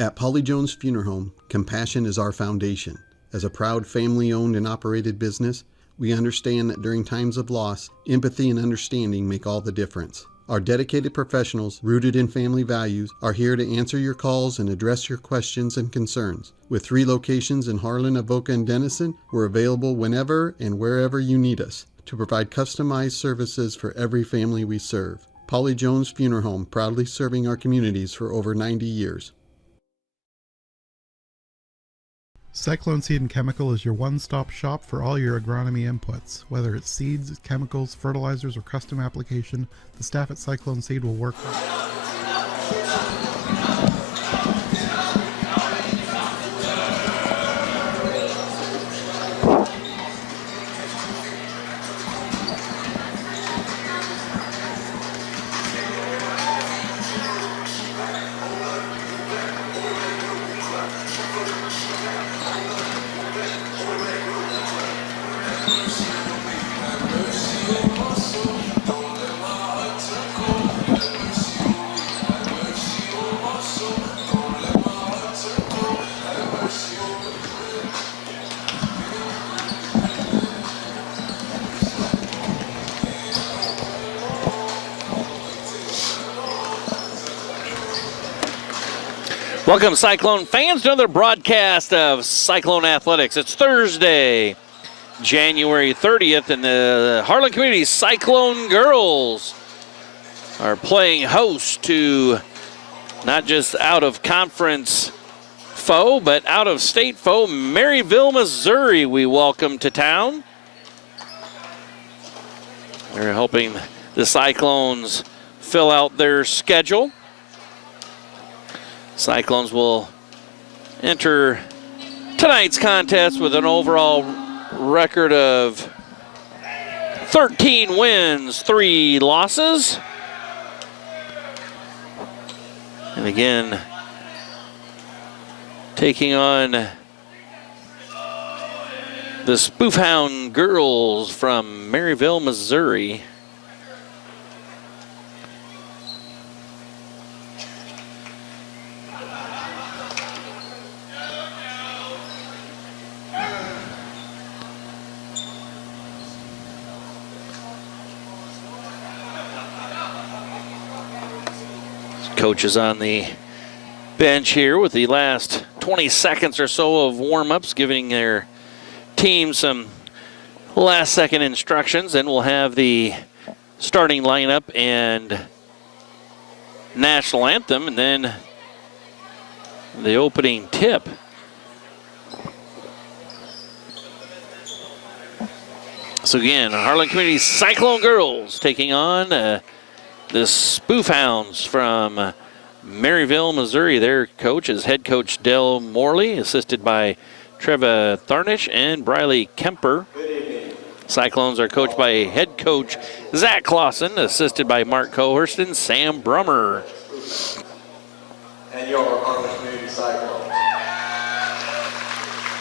At Polly Jones Funeral Home, compassion is our foundation. As a proud family-owned and operated business, we understand that during times of loss, empathy and understanding make all the difference. Our dedicated professionals, rooted in family values, are here to answer your calls and address your questions and concerns. With 3 locations in Harlan, Avoca, and Denison, we're available whenever and wherever you need us to provide customized services for every family we serve. Polly Jones Funeral Home, proudly serving our communities for over 90 years. Cyclone Seed and Chemical is your one-stop shop for all your agronomy inputs. Whether it's seeds, chemicals, fertilizers, or custom application, the staff at Cyclone Seed will work with you. Welcome, Cyclone fans, to another broadcast of Cyclone Athletics. It's Thursday, January 30th, and the Harlan Community Cyclone girls are playing host to not just out-of-conference foe, but out-of-state foe, Maryville, Missouri, we welcome to town. They're helping the Cyclones fill out their schedule. Cyclones will enter tonight's contest with an overall record of 13 wins, 3 losses. And again, taking on the Spoofhound girls from Maryville, Missouri. Coaches on the bench here with the last 20 seconds or so of warm-ups, giving their team some last-second instructions. Then we'll have the starting lineup and national anthem, and then the opening tip. So again, Harlan Community Cyclone girls taking on the Spoofhounds from Maryville, Missouri. Their coach is head coach Dell Morley, assisted by Treva Tharnish and Briley Kemper. Cyclones are coached by head coach Zach Clausen, assisted by Mark Cohurst and Sam Brummer. And your Harlan Community Cyclones.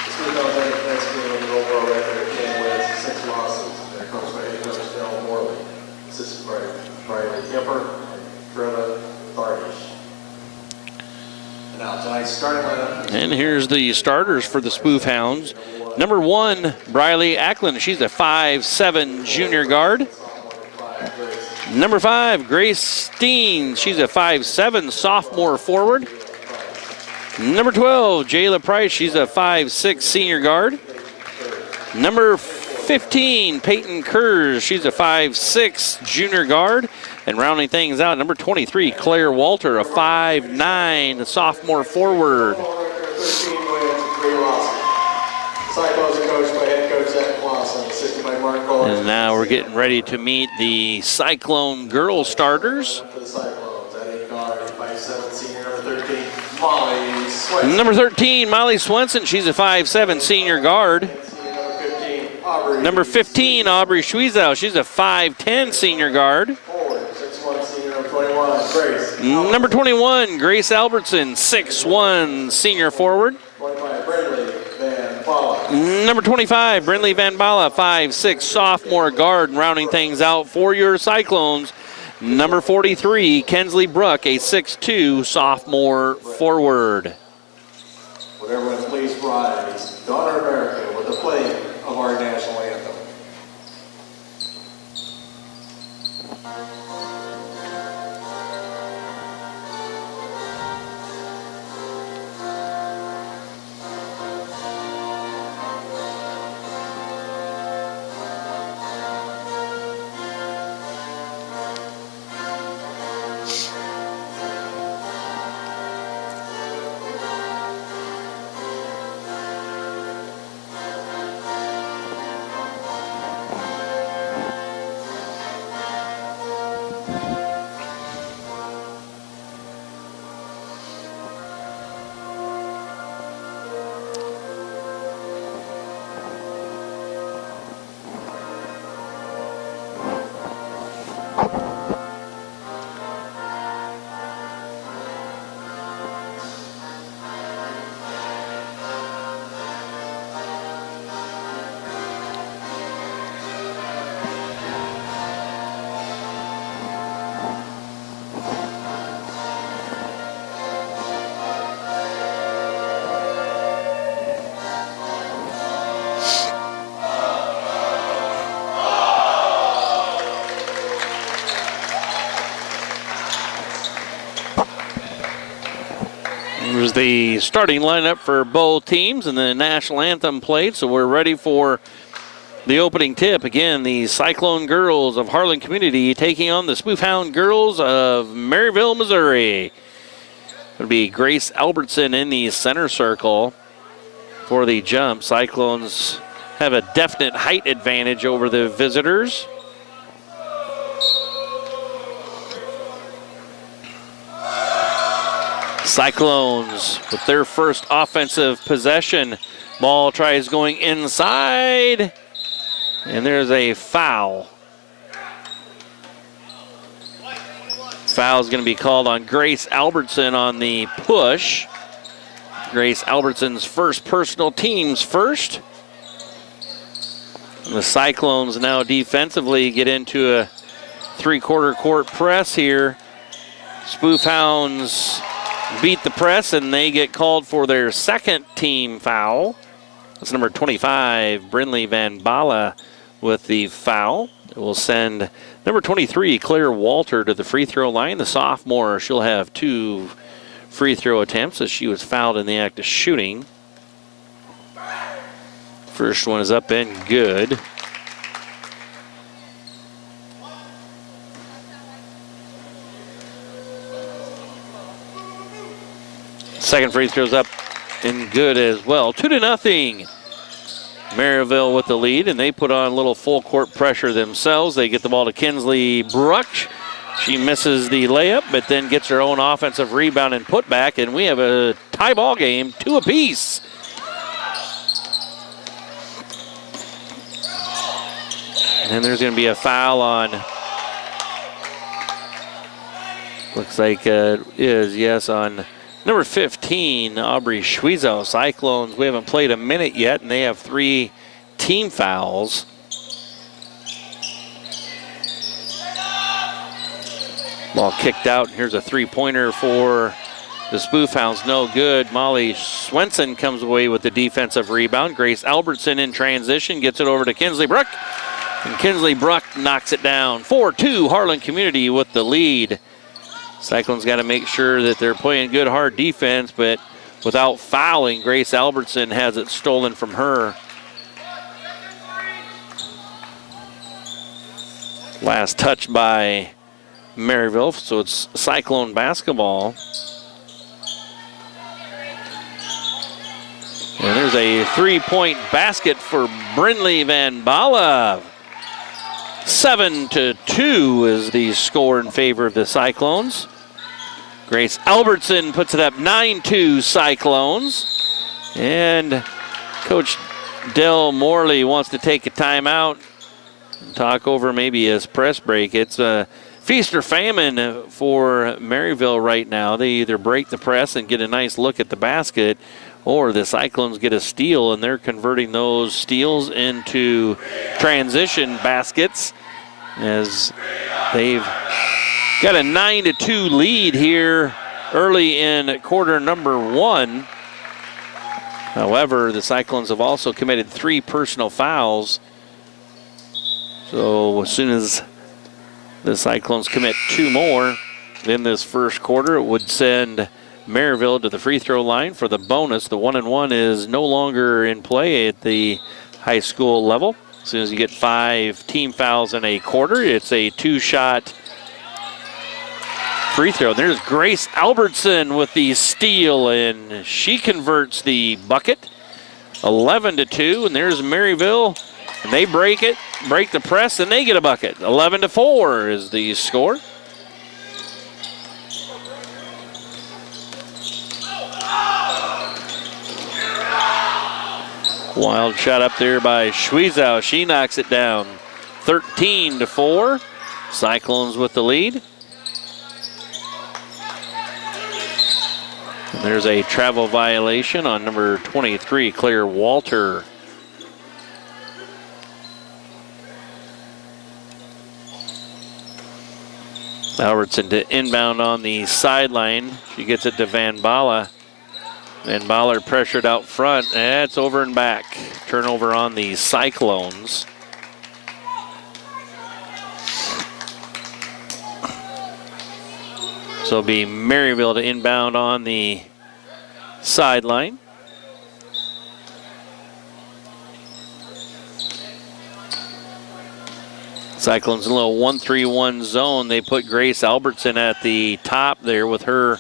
The Spoofhounds are executing an overall record of 10 wins, 6 losses. They're coached by head coach Dell Morley, assisted by Briley Kemper and Treva Tharnish. And now tonight's starting lineup. And here's the starters for the Spoofhounds. Number 1, Briley Ackland. She's a 5'7" junior guard. Number 5, Grace Steen. She's a 5'7" sophomore forward. Number 12, Jayla Price. She's a 5'6" senior guard. Number 15, Peyton Kurz. She's a 5'6" junior guard. And rounding things out, number 23, Claire Walter, a 5'9" sophomore forward. And now we're getting ready to meet the Cyclone girl starters. Number 13, Molly Swenson. She's a 5'7" senior guard. Number 15, Aubrey Schwiezow. She's a 5'10" senior guard. Number 21, Grace Albertson, 6'1" senior forward. Number 25, Brindley Van Bala, 5'6" sophomore guard. And rounding things out for your Cyclones, number 43, Kensley Brook, a 6'2" sophomore forward. Would everyone please rise, Daughter America, with the playing of our national anthem. Here's the starting lineup for both teams and the national anthem played, so we're ready for the opening tip. Again, the Cyclone girls of Harlan Community taking on the Spoof Hound girls of Maryville, Missouri. It would be Grace Albertson in the center circle for the jump. Cyclones have a definite height advantage over the visitors. Cyclones with their first offensive possession. Ball tries going inside, and there's a foul. Foul is going to be called on Grace Albertson on the push. Grace Albertson's first personal, team's first. And the Cyclones now defensively get into a three-quarter court press here. Spoof Hounds beat the press, and they get called for their second team foul. That's number 25, Brinley Van Bala, with the foul. It will send number 23, Claire Walter, to the free throw line. The sophomore, she'll have 2 free throw attempts as she was fouled in the act of shooting. First one is up and good. Second free throw's up and good as well. 2-0. Maryville with the lead, and they put on a little full court pressure themselves. They get the ball to Kinsley Bruck. She misses the layup, but then gets her own offensive rebound and putback, and we have a tie ball game, 2 apiece. And there's going to be a foul on, looks like it is, yes, on number 15, Aubrey Schwiezow. Cyclones, we haven't played a minute yet, and they have 3 team fouls. Ball kicked out. Here's a three-pointer for the Spoof Hounds. No good. Molly Swenson comes away with the defensive rebound. Grace Albertson in transition gets it over to Kinsley Bruck. And Kinsley Bruck knocks it down. 4-2, Harlan Community with the lead. Cyclones got to make sure that they're playing good, hard defense, but without fouling, Grace Albertson has it stolen from her. Last touch by Maryville, so it's Cyclone basketball. And there's a three-point basket for Brinley Van Bala. 7-2 is the score in favor of the Cyclones. Grace Albertson puts it up 9-2 Cyclones. And Coach Del Morley wants to take a timeout and talk over maybe his press break. It's a feast or famine for Maryville right now. They either break the press and get a nice look at the basket, or the Cyclones get a steal, and they're converting those steals into transition baskets as they've got a 9-2 lead here early in quarter number 1. However, the Cyclones have also committed 3 personal fouls. So as soon as the Cyclones commit 2 more in this first quarter, it would send Maryville to the free throw line for the bonus. The 1-and-1 is no longer in play at the high school level. As soon as you get 5 team fouls in a quarter, it's a 2-shot free throw. There's Grace Albertson with the steal, and she converts the bucket. 11-2, and there's Maryville, and they break the press, and they get a bucket. 11-4 is the score. Wild shot up there by Schwiezow. She knocks it down. 13-4. Cyclones with the lead. And there's a travel violation on number 23, Claire Walter. Albertson to inbound on the sideline. She gets it to Van Bala. Van Bala pressured out front. That's over and back. Turnover on the Cyclones. So it'll be Maryville to inbound on the sideline. Cyclones in a little 1-3-1 zone. They put Grace Albertson at the top there with her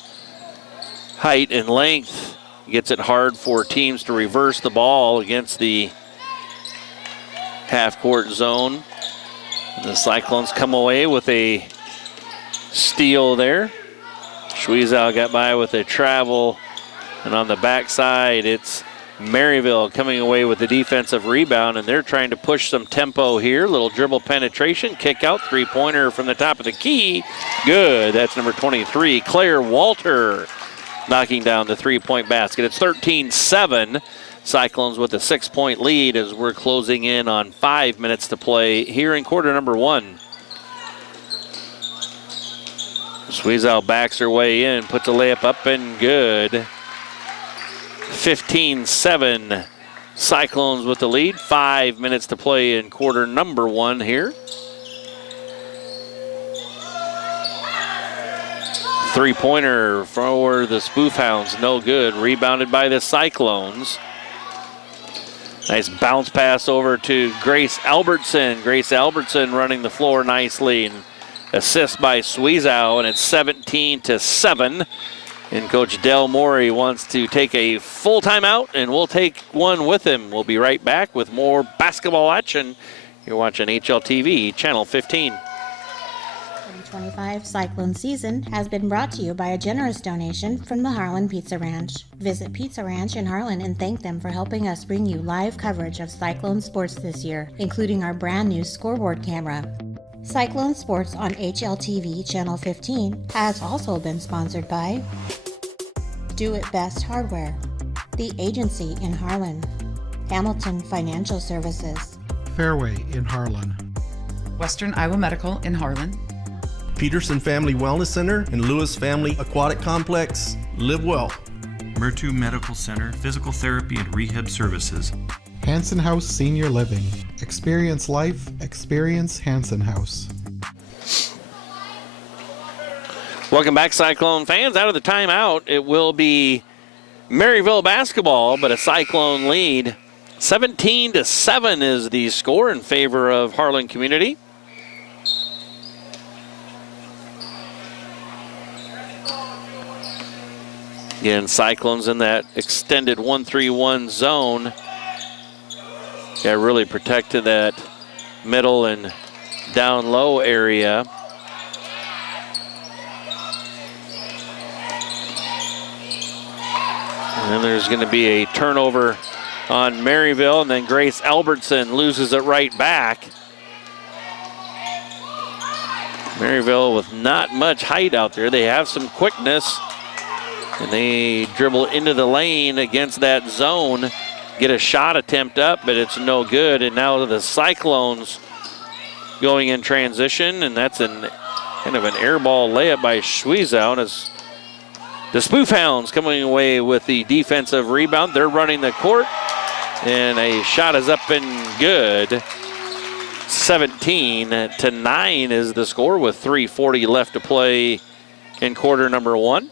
height and length. Gets it hard for teams to reverse the ball against the half-court zone. And the Cyclones come away with a steal there. Schwiezow got by with a travel. And on the backside, it's Maryville coming away with the defensive rebound, and they're trying to push some tempo here. Little dribble penetration, kick out, 3-pointer from the top of the key. Good, that's number 23, Claire Walter, knocking down the 3-point basket. It's 13-7. Cyclones with a 6-point lead as we're closing in on 5 minutes to play here in quarter number 1. Schwiezow backs her way in, puts a layup up and good. 15-7. Cyclones with the lead. 5 minutes to play in quarter number 1 here. 3-pointer for the Spoof Hounds, no good. Rebounded by the Cyclones. Nice bounce pass over to Grace Albertson. Grace Albertson running the floor nicely. And assist by Schwiezow, and it's 17-7. And Coach Del Morey wants to take a full timeout, and we'll take one with him. We'll be right back with more basketball action. You're watching HLTV, Channel 15. 2025 Cyclone season has been brought to you by a generous donation from the Harlan Pizza Ranch. Visit Pizza Ranch in Harlan and thank them for helping us bring you live coverage of Cyclone sports this year, including our brand new scoreboard camera. Cyclone Sports on HLTV Channel 15 has also been sponsored by Do It Best Hardware, The Agency in Harlan, Hamilton Financial Services, Fairway in Harlan, Western Iowa Medical in Harlan, Peterson Family Wellness Center and Lewis Family Aquatic Complex. Live well. Murtu Medical Center, Physical Therapy and Rehab Services. Hanson House Senior Living. Experience life, experience Hanson House. Welcome back, Cyclone fans. Out of the timeout, it will be Maryville basketball, but a Cyclone lead. 17-7 is the score in favor of Harlan Community. Again, Cyclones in that extended 1-3-1 zone. Got really protected that middle and down low area. And then there's going to be a turnover on Maryville, and then Grace Albertson loses it right back. Maryville with not much height out there. They have some quickness, and they dribble into the lane against that zone. Get a shot attempt up, but it's no good. And now the Cyclones going in transition, and that's kind of an air ball layup by Schwiezow. And as The Spoof Hounds coming away with the defensive rebound. They're running the court, and a shot is up and good. 17-9 is the score with 3:40 left to play in quarter number 1.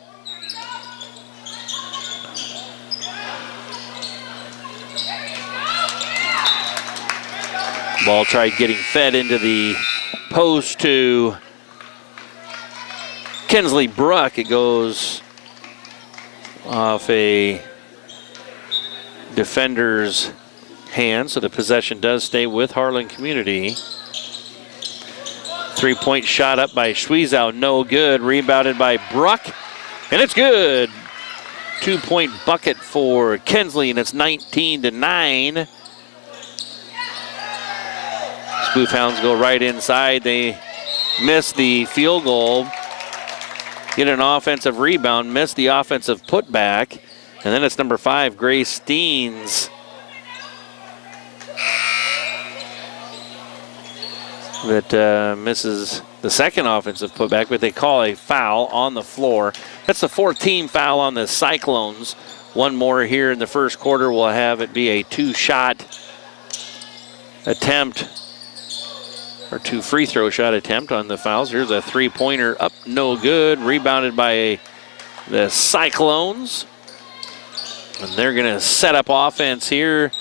Ball tried getting fed into the post to Kinsley Bruck. It goes off a defender's hand, so the possession does stay with Harlan Community. 3-point shot up by Schwiezow, no good. Rebounded by Bruck, and it's good. 2-point bucket for Kinsley, and it's 19-9. Spoof Hounds go right inside. They miss the field goal. Get an offensive rebound, miss the offensive putback. And then it's number 5, Grace Steens, that misses the second offensive putback, but they call a foul on the floor. That's the 14th foul on the Cyclones. One more here in the first quarter will have it be a 2-shot attempt, or 2 free throw shot attempt on the fouls. Here's a 3-pointer up, no good. Rebounded by the Cyclones. And they're going to set up offense here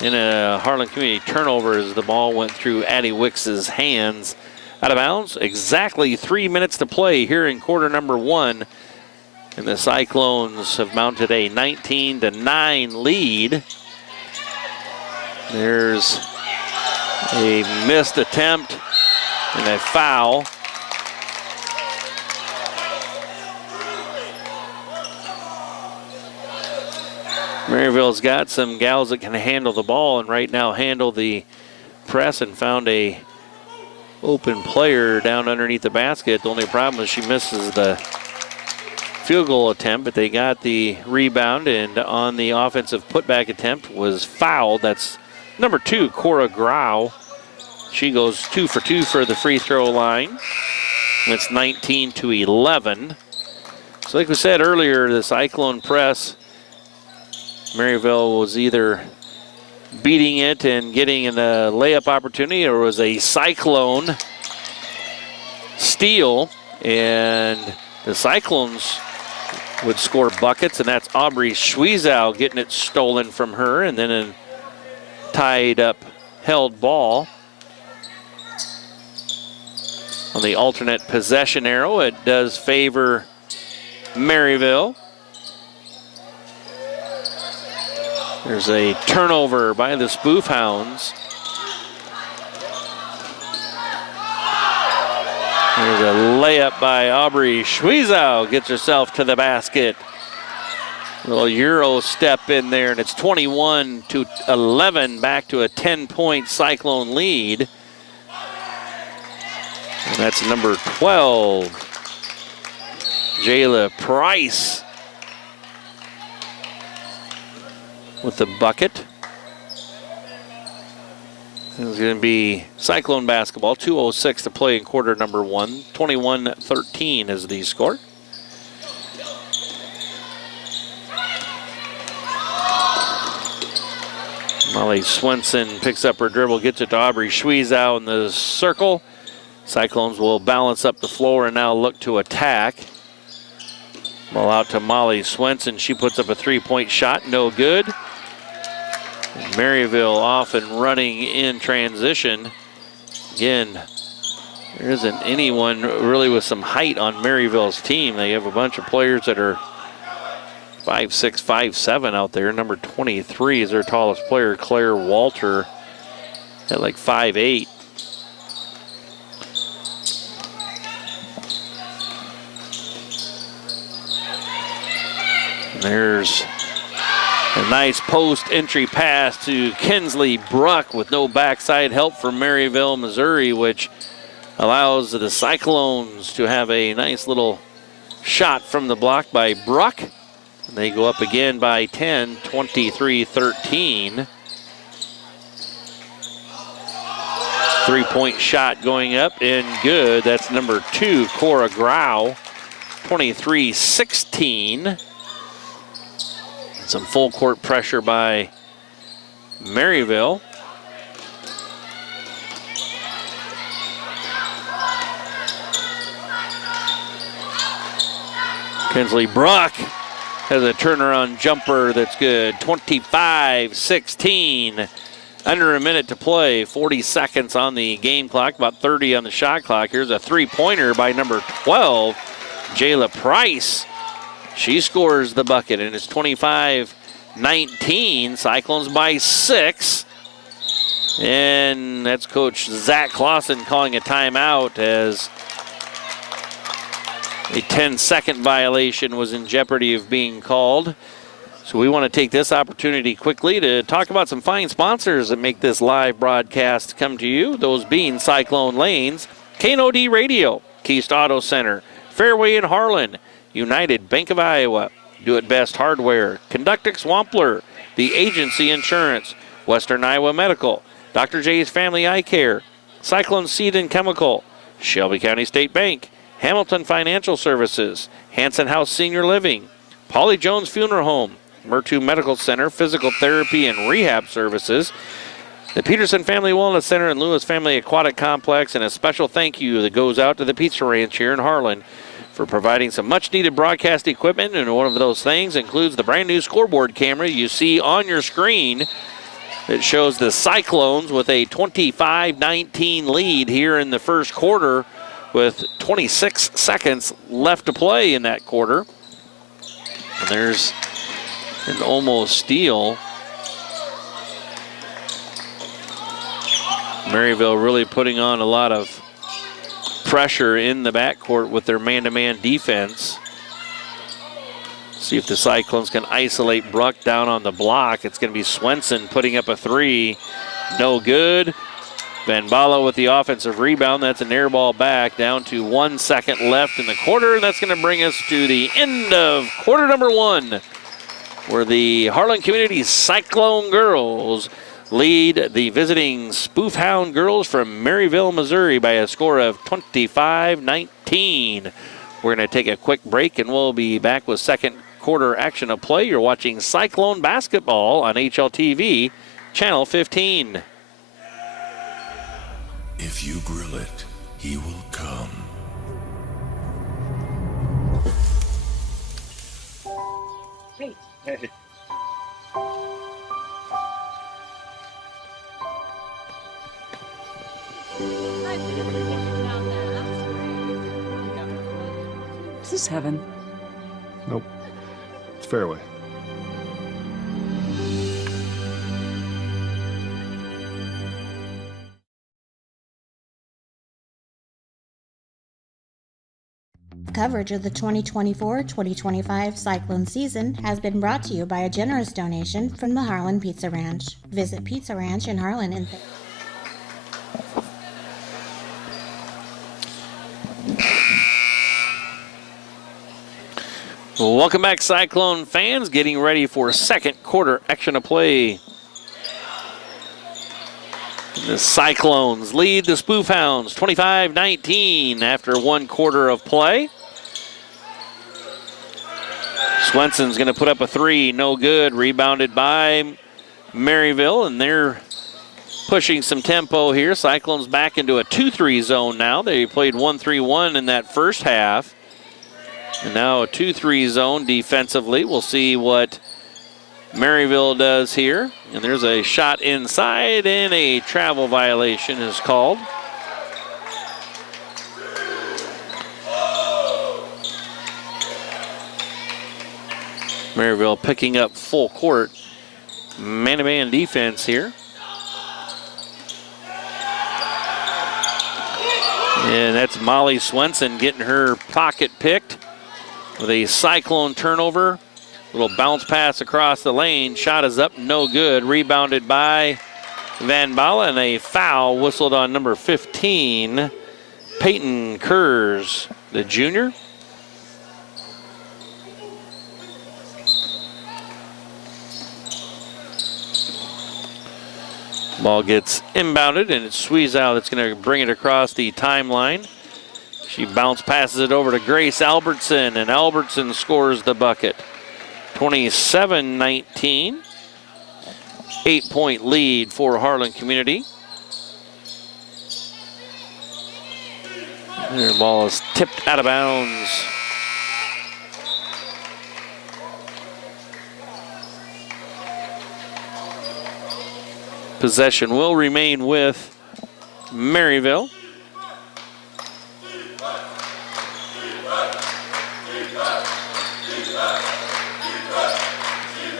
in a Harlan Community turnover as the ball went through Addie Wicks's hands. Out of bounds, exactly 3 minutes to play here in quarter number 1. And the Cyclones have mounted a 19-9 lead. There's a missed attempt and a foul. Maryville's got some gals that can handle the ball and right now handle the press, and found a open player down underneath the basket. The only problem is she misses the field goal attempt, but they got the rebound, and on the offensive putback attempt was fouled. That's number 2, Cora Grau. She goes 2 for 2 for the free throw line. It's 19-11. So like we said earlier, the Cyclone press, Maryville was either beating it and getting a layup opportunity, or was a Cyclone steal, and the Cyclones would score buckets, and that's Aubrey Schwiezow getting it stolen from her, and then a tied up held ball. On the alternate possession arrow, it does favor Maryville. There's a turnover by the Spoof Hounds. There's a layup by Aubrey Schwiezow, gets herself to the basket. A little Euro step in there, and it's 21-11, back to a 10-point Cyclone lead. And that's number 12, Jayla Price, with the bucket. It's going to be Cyclone basketball. 2:06 to play in quarter number 1. 21-13 is the score. Molly Swenson picks up her dribble, gets it to Aubrey Schwiezow in the circle. Cyclones will balance up the floor and now look to attack. Ball out to Molly Swenson. She puts up a 3-point shot, no good. And Maryville off and running in transition. Again, there isn't anyone really with some height on Maryville's team. They have a bunch of players that are 5'6", 5'7" out there. Number 23 is their tallest player, Claire Walter, at like 5'8". There's a nice post entry pass to Kinsley Bruck with no backside help from Maryville, Missouri, which allows the Cyclones to have a nice little shot from the block by Bruck. And they go up again by 10, 23-13. 3-point shot going up and good. That's number 2, Cora Grau. 23-16. Some full court pressure by Maryville. Kinsley Brock has a turnaround jumper that's good. 25-16. Under a minute to play. 40 seconds on the game clock, about 30 on the shot clock. Here's a three-pointer by number 12, Jayla Price. She scores the bucket, and it's 25-19. Cyclones by 6. And that's Coach Zach Clausen calling a timeout as a 10-second violation was in jeopardy of being called. So we want to take this opportunity quickly to talk about some fine sponsors that make this live broadcast come to you. Those being Cyclone Lanes, K&OD Radio, Keast Auto Center, Fairway in Harlan, United Bank of Iowa, Do It Best Hardware, Conductix Wampler, The Agency Insurance, Western Iowa Medical, Dr. J's Family Eye Care, Cyclone Seed and Chemical, Shelby County State Bank, Hamilton Financial Services, Hanson House Senior Living, Polly Jones Funeral Home, Murtu Medical Center, Physical Therapy and Rehab Services, the Peterson Family Wellness Center and Lewis Family Aquatic Complex, and a special thank you that goes out to the Pizza Ranch here in Harlan for providing some much-needed broadcast equipment, and one of those things includes the brand-new scoreboard camera you see on your screen. It shows the Cyclones with a 25-19 lead here in the first quarter with 26 seconds left to play in that quarter. And there's an almost steal. Maryville really putting on a lot of pressure in the backcourt with their man-to-man defense. See if the Cyclones can isolate Bruck down on the block. It's going to be Swenson putting up a three. No good. Van Bala with the offensive rebound. That's an air ball back, down to 1 second left in the quarter. That's going to bring us to the end of quarter number 1, where the Harlan Community Cyclone girls lead the visiting Spoof Hound girls from Maryville, Missouri by a score of 25-19. We're going to take a quick break, and we'll be back with second quarter action of play. You're watching Cyclone basketball on HLTV, Channel 15. If you grill it, he will come. Hey. Is this heaven? Nope. It's fairway. Coverage of the 2024-2025 Cyclone season has been brought to you by a generous donation from the Harlan Pizza Ranch. Visit Pizza Ranch in Harlan and Welcome back, Cyclone fans. Getting ready for second quarter action of play. The Cyclones lead the Spoof Hounds 25-19 after 1 quarter of play. Swenson's going to put up a three, no good. Rebounded by Maryville, and they're pushing some tempo here. Cyclones back into a 2-3 zone now. They played 1-3-1 in that first half. And now a 2-3 zone defensively. We'll see what Maryville does here. And there's a shot inside, and a travel violation is called. Maryville picking up full court man-to-man defense here. And that's Molly Swenson getting her pocket picked with a Cyclone turnover. Little bounce pass across the lane. Shot is up, no good. Rebounded by Van Bala, and a foul whistled on number 15, Peyton Kurz, the junior. Ball gets inbounded, and it's squeezed out. It's going to bring it across the timeline. She bounce passes it over to Grace Albertson, and Albertson scores the bucket. 27-19. 8-point lead for Harlan Community. Their ball is tipped out of bounds. Possession will remain with Maryville.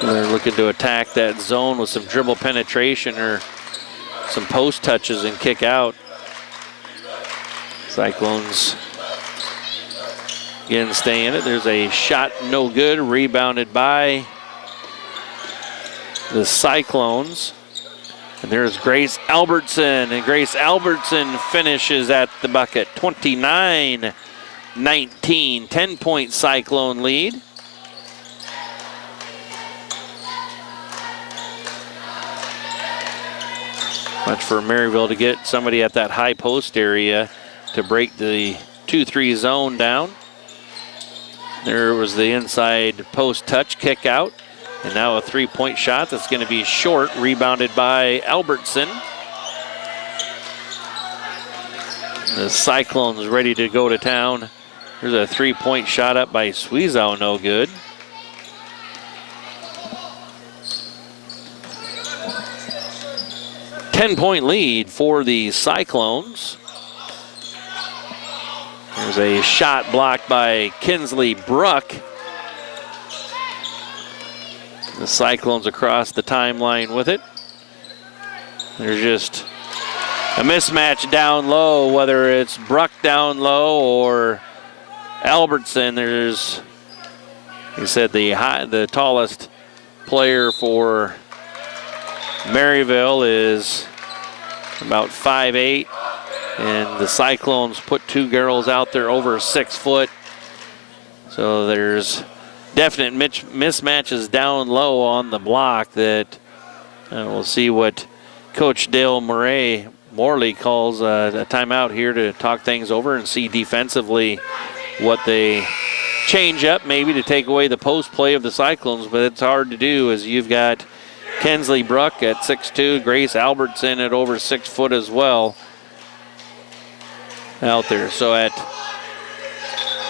They're looking to attack that zone with some dribble penetration or some post touches and kick out. Cyclones again stay in it. There's a shot, no good, rebounded by the Cyclones. And there's Grace Albertson, and Grace Albertson finishes at the bucket. 29-19, 10-point Cyclone lead. Much for Maryville to get somebody at that high post area to break the 2-3 zone down. There was the inside post touch kick out. And now a 3-point shot that's going to be short, rebounded by Albertson. The Cyclones ready to go to town. There's a 3-point shot up by Sweezow, no good. Ten-point lead for the Cyclones. There's a shot blocked by Kinsley Bruck. The Cyclones across the timeline with it. There's just a mismatch down low, whether it's Bruck down low or Albertson. There's, he said, the tallest player for Maryville is about 5'8", and the Cyclones put two girls out there over 6 foot. So there's definite mismatches down low on the block that we'll see what Coach Dale Morley calls a timeout here to talk things over and see defensively what they change up maybe to take away the post play of the Cyclones, but it's hard to do as you've got Kinsley Bruck at 6'2", Grace Albertson at over 6 foot as well out there. So at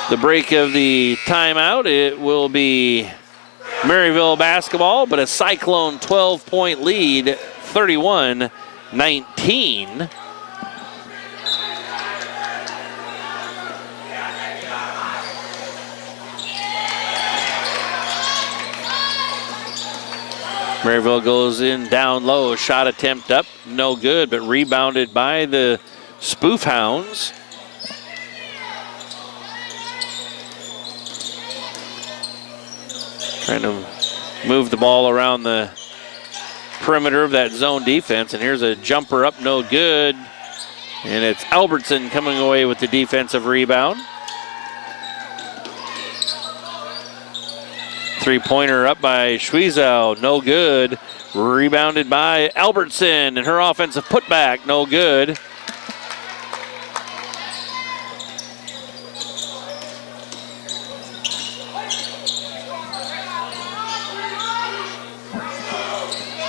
the break of the timeout, it will be Maryville basketball, but a Cyclone 12-point lead, 31-19. Maryville goes in down low, shot attempt up, no good, but rebounded by the Spoof Hounds. Trying to move the ball around the perimeter of that zone defense. And here's a jumper up, no good. And it's Albertson coming away with the defensive rebound. Three-pointer up by Schwiezow, no good. Rebounded by Albertson, and her offensive putback, no good.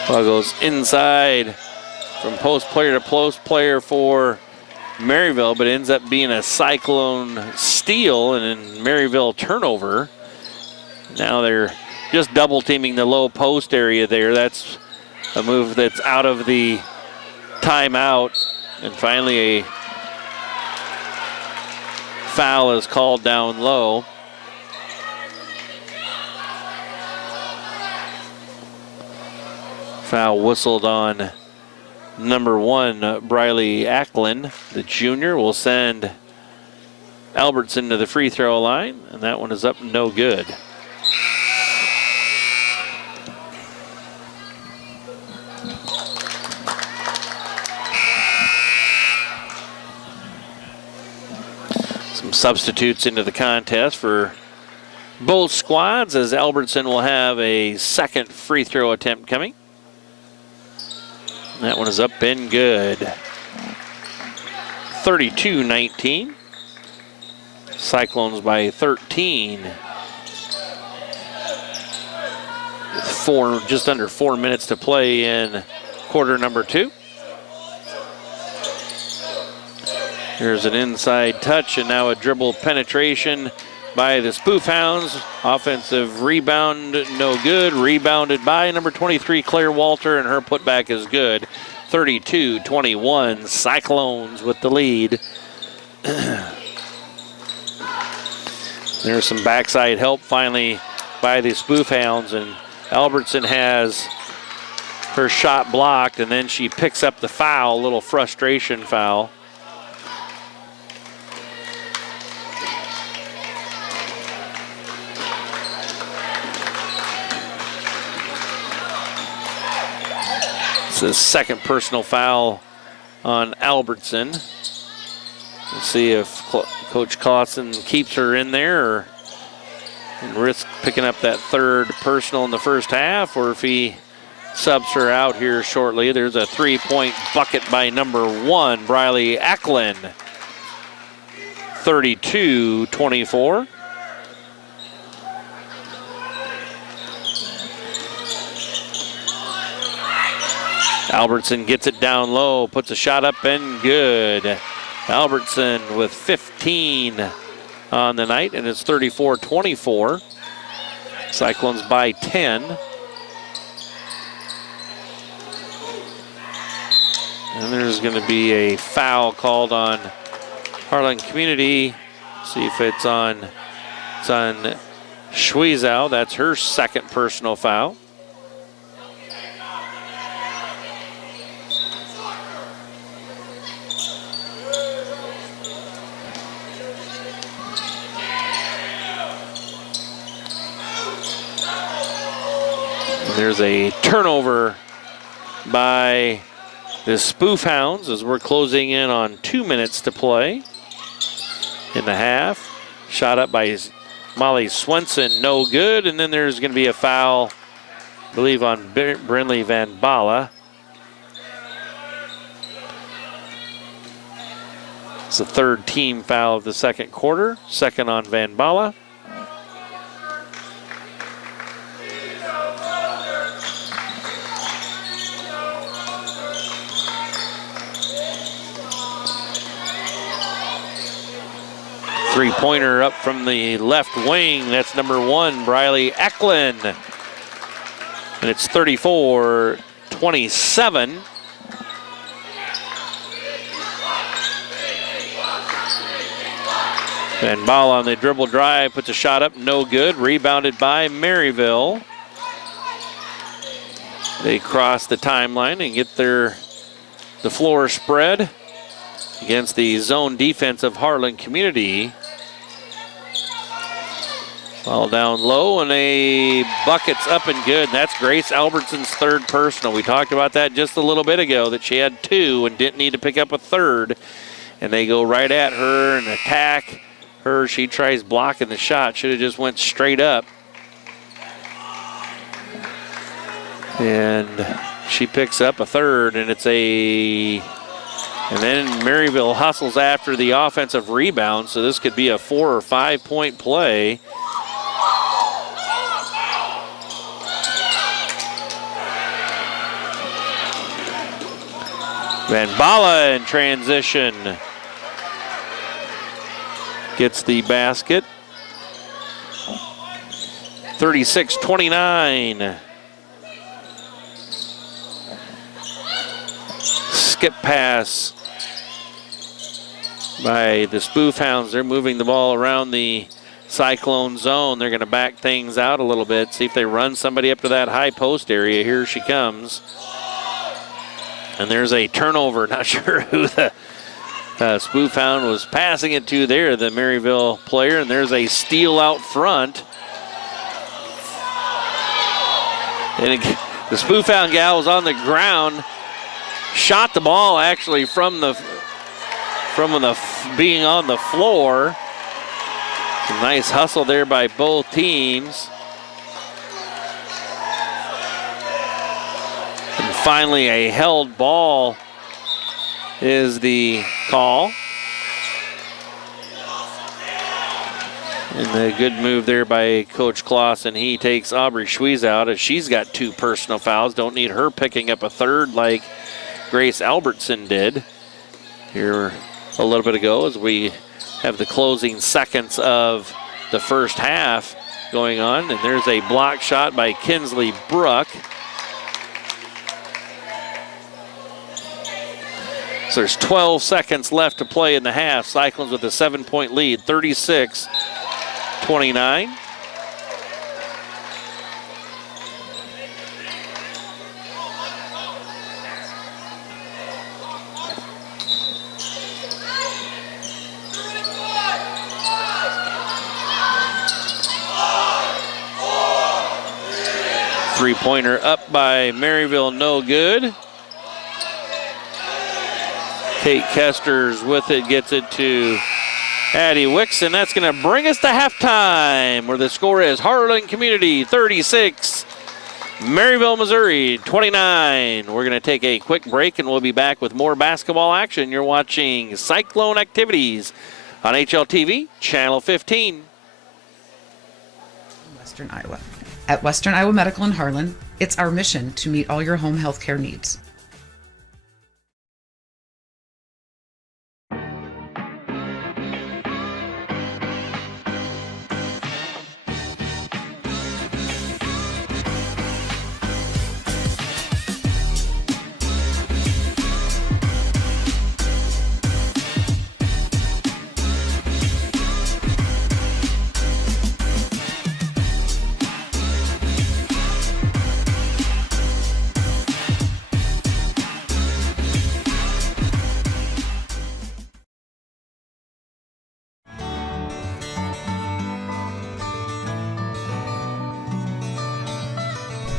Ball goes inside from post player to post player for Maryville, but ends up being a Cyclone steal and a Maryville turnover. Now they're just double teaming the low post area there. That's a move that's out of the timeout. And finally a foul is called down low. Foul whistled on number 1, Briley Ackland. The junior will send Albertson to the free throw line, and that one is up, no good. Some substitutes into the contest for both squads, as Albertson will have a second free throw attempt coming. That one is up and good. 32-19. Cyclones by 13. Just under 4 minutes to play in quarter number 2. Here's an inside touch and now a dribble penetration by the Spoof Hounds. Offensive rebound, no good. Rebounded by number 23, Claire Walter, and her putback is good. 32-21, Cyclones with the lead. There's some backside help finally by the Spoof Hounds, and Albertson has her shot blocked, and then she picks up the foul, a little frustration foul. It's the second personal foul on Albertson. Let's see if Coach Clausen keeps her in there or risk picking up that third personal in the first half, or if he subs her out here shortly. There's a 3-point bucket by number 1, Briley Acklin. 32-24. Albertson gets it down low, puts a shot up and good. Albertson with 15 on the night, and it's 34-24. Cyclones by 10. And there's going to be a foul called on Harlan Community. See if it's on Schwiezow. That's her second personal foul. There's a turnover by the Spoof Hounds as we're closing in on 2 minutes to play in the half. Shot up by Molly Swenson, no good. And then there's going to be a foul, I believe, on Brinley Van Bala. It's the third team foul of the second quarter, second on Van Bala. Three-pointer up from the left wing. That's number 1, Briley Acklin. And it's 34-27. Van Ball on the dribble drive, puts a shot up, no good. Rebounded by Maryville. They cross the timeline and get the floor spread against the zone defense of Harlan Community. Ball down low, and a bucket's up and good. And that's Grace Albertson's third personal. We talked about that just a little bit ago, that she had 2 and didn't need to pick up a third. And they go right at her and attack her. She tries blocking the shot. Should have just went straight up. And she picks up a third, and it's and then Maryville hustles after the offensive rebound, so this could be a 4 or 5 point play. Van Bala in transition gets the basket. 36-29. Skip pass by the Spoof Hounds. They're moving the ball around the Cyclone zone. They're going to back things out a little bit, see if they run somebody up to that high post area. Here she comes. And there's a turnover. Not sure who the Spoof Hound was passing it to there, the Maryville player. And there's a steal out front. And the Spoof Hound gal was on the ground, shot the ball actually from being on the floor. Some nice hustle there by both teams. And finally, a held ball is the call. And a good move there by Coach Clausen. He takes Aubrey Schweez out as she's got 2 personal fouls. Don't need her picking up a third like Grace Albertson did here a little bit ago as we have the closing seconds of the first half going on. And there's a block shot by Kinsley Brook. So there's 12 seconds left to play in the half. Cyclones with a 7-point lead, 36-29. Three-pointer up by Maryville, no good. Kate Kester's with it, gets it to Addie Wicks, and that's going to bring us to halftime, where the score is Harlan Community 36, Maryville, Missouri 29. We're going to take a quick break, and we'll be back with more basketball action. You're watching Cyclone Activities on HLTV, Channel 15. Western Iowa. At Western Iowa Medical in Harlan, it's our mission to meet all your home health care needs.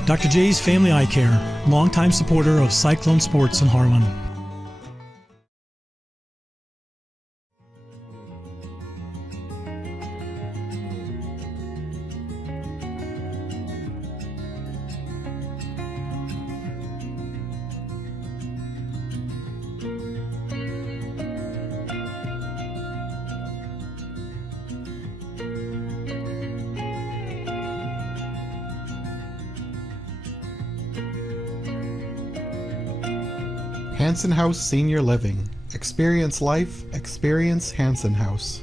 Dr. J's Family Eye Care, longtime supporter of Cyclone Sports in Harlan. Hanson House Senior Living. Experience life, experience Hanson House.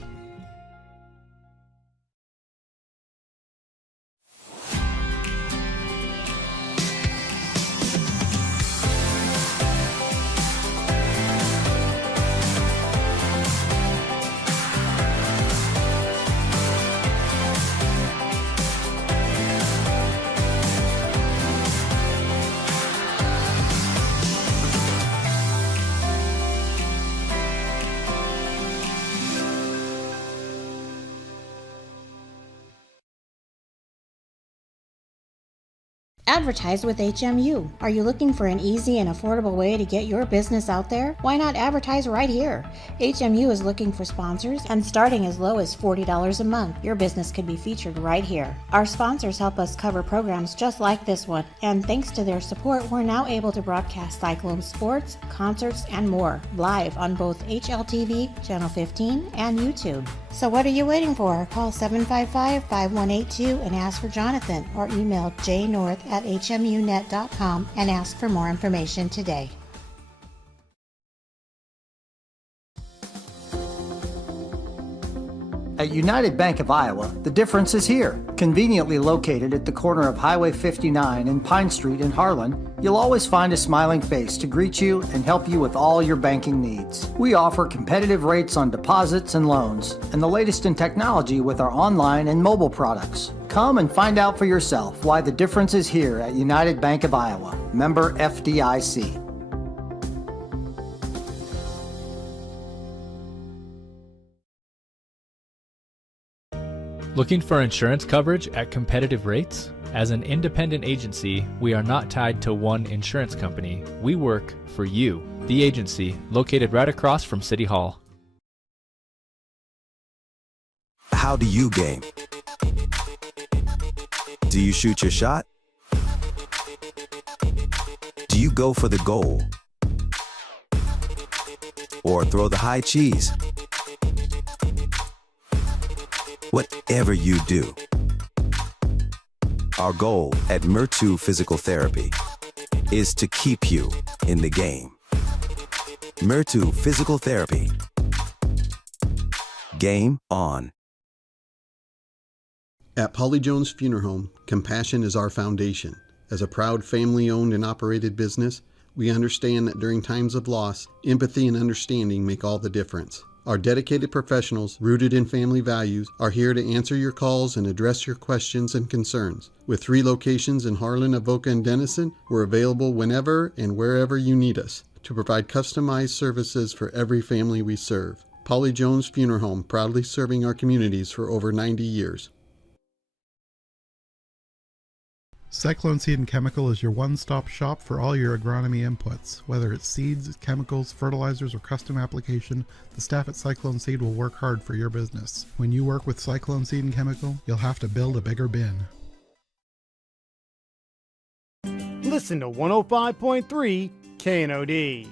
Advertise with HMU. Are you looking for an easy and affordable way to get your business out there? Why not advertise right here? HMU is looking for sponsors, and starting as low as $40 a month, your business could be featured right here. Our sponsors help us cover programs just like this one, and thanks to their support, we're now able to broadcast Cyclone sports, concerts, and more live on both HLTV, Channel 15, and YouTube. So what are you waiting for? Call 755-5182 and ask for Jonathan, or email jnorth@hmunet.com and ask for more information today. At United Bank of Iowa, the difference is here. Conveniently located at the corner of Highway 59 and Pine Street in Harlan, you'll always find a smiling face to greet you and help you with all your banking needs. We offer competitive rates on deposits and loans, and the latest in technology with our online and mobile products. Come and find out for yourself why the difference is here at United Bank of Iowa. Member FDIC. Looking for insurance coverage at competitive rates? As an independent agency, we are not tied to one insurance company. We work for you, the agency, located right across from City Hall. How do you game? Do you shoot your shot? Do you go for the goal? Or throw the high cheese? whatever you do. Our goal at Municipal Physical Therapy is to keep you in the game. Municipal Physical Therapy. Game on. At Polly Jones Funeral Home, compassion is our foundation. As a proud family-owned and operated business, we understand that during times of loss, empathy and understanding make all the difference. Our dedicated professionals, rooted in family values, are here to answer your calls and address your questions and concerns. With 3 locations in Harlan, Avoca, and Denison, we're available whenever and wherever you need us to provide customized services for every family we serve. Polly Jones Funeral Home, proudly serving our communities for over 90 years. Cyclone Seed and Chemical is your one-stop shop for all your agronomy inputs. Whether it's seeds, chemicals, fertilizers, or custom application, the staff at Cyclone Seed will work hard for your business. When you work with Cyclone Seed and Chemical, you'll have to build a bigger bin. Listen to 105.3 KNOD.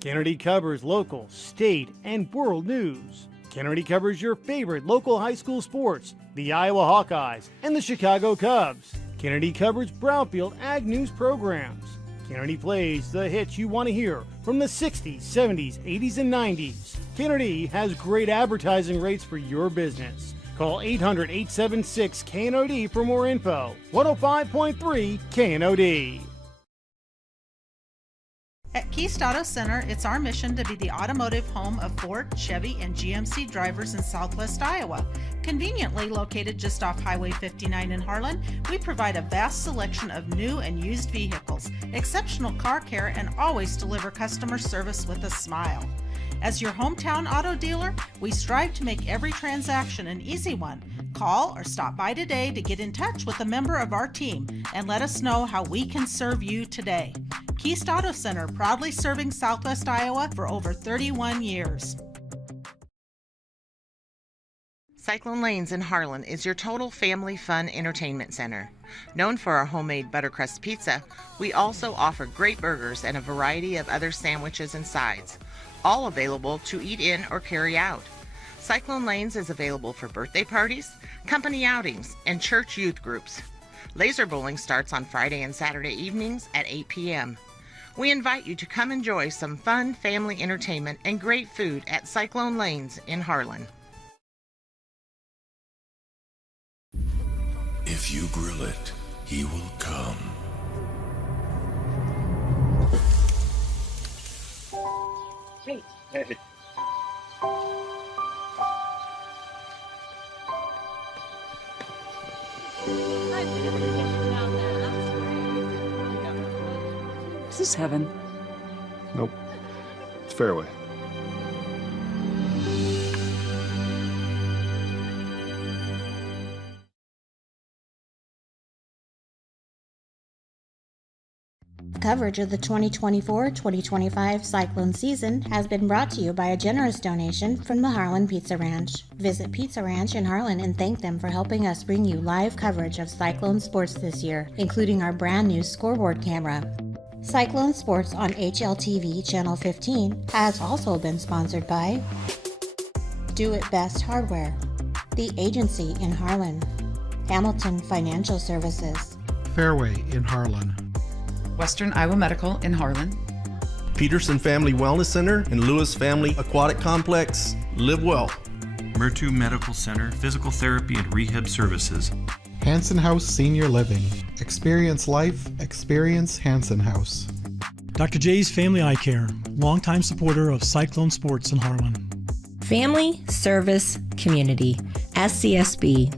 KNOD covers local, state, and world news. KNOD covers your favorite local high school sports, the Iowa Hawkeyes and the Chicago Cubs. KNOD covers Brownfield Ag News programs. KNOD plays the hits you want to hear from the 60s, 70s, 80s, and 90s. KNOD has great advertising rates for your business. Call 800-876-KNOD for more info. 105.3 KNOD. At Keist Auto Center, it's our mission to be the automotive home of Ford, Chevy, and GMC drivers in Southwest Iowa. Conveniently located just off Highway 59 in Harlan, we provide a vast selection of new and used vehicles, exceptional car care, and always deliver customer service with a smile. As your hometown auto dealer, we strive to make every transaction an easy one. Call or stop by today to get in touch with a member of our team and let us know how we can serve you today. Keist Auto Center, proudly serving Southwest Iowa for over 31 years. Cyclone Lanes in Harlan is your total family fun entertainment center. Known for our homemade buttercrust pizza, we also offer great burgers and a variety of other sandwiches and sides, all available to eat in or carry out. Cyclone Lanes is available for birthday parties, company outings, and church youth groups. Laser bowling starts on Friday and Saturday evenings at 8 p.m. We invite you to come enjoy some fun family entertainment and great food at Cyclone Lanes in Harlan. If you grill it, he will come. Hey. Hey. Is this heaven? Nope. It's fairway. Coverage of the 2024-2025 Cyclone season has been brought to you by a generous donation from the Harlan Pizza Ranch. Visit Pizza Ranch in Harlan and thank them for helping us bring you live coverage of Cyclone sports this year, including our brand new scoreboard camera. Cyclone Sports on HLTV Channel 15 has also been sponsored by Do It Best Hardware, The Agency in Harlan, Hamilton Financial Services, Fairway in Harlan, Western Iowa Medical in Harlan, Peterson Family Wellness Center and Lewis Family Aquatic Complex. Live well. Municipal Medical Center, Physical Therapy and Rehab Services. Hanson House Senior Living. Experience life, experience Hanson House. Dr. J's Family Eye Care, longtime supporter of Cyclone Sports in Harlan. Family Service Community, SCSB.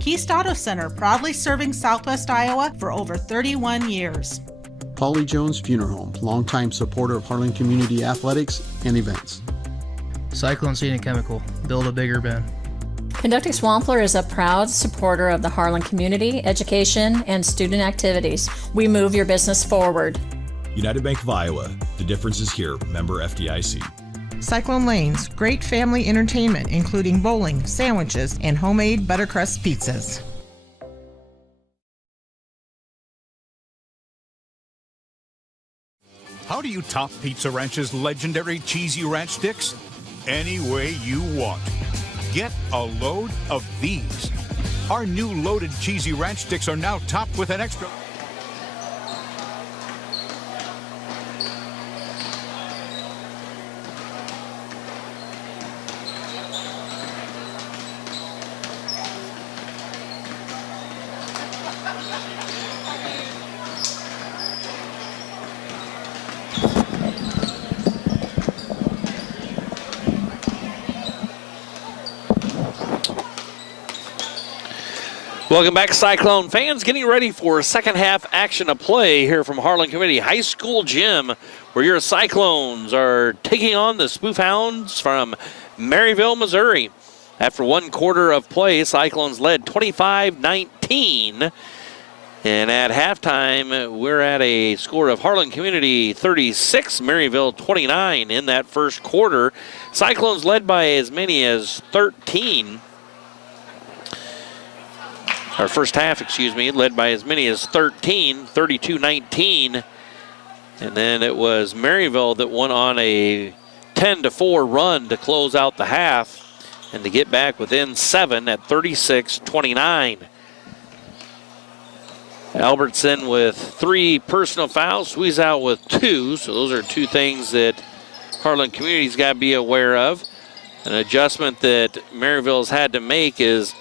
Keist Auto Center, proudly serving Southwest Iowa for over 31 years. Polly Jones Funeral Home, longtime supporter of Harlan Community Athletics and events. Cyclone Seed and Chemical, build a bigger bin. Conducting Swampler is a proud supporter of the Harlan community, education, and student activities. We move your business forward. United Bank of Iowa, the difference is here, member FDIC. Cyclone Lanes, great family entertainment, including bowling, sandwiches, and homemade buttercrust pizzas. How do you top Pizza Ranch's legendary cheesy ranch sticks? Any way you want. get a load of these. Our new loaded cheesy ranch sticks are now topped with an extra. Welcome back, Cyclone fans. Getting ready for second half action of play here from Harlan Community High School Gym, where your Cyclones are taking on the Spoof Hounds from Maryville, Missouri. After one quarter of play, Cyclones led 25-19. And at halftime, we're at a score of Harlan Community 36, Maryville 29 in that first quarter. Cyclones led by as many as 13. Our first half, led by as many as 13, 32-19. And then it was Maryville that went on a 10-4 run to close out the half and to get back within 7 at 36-29. Albertson with 3 personal fouls, squeeze out with 2. So those are 2 things that Harlan Community's got to be aware of. An adjustment that Maryville's had to make is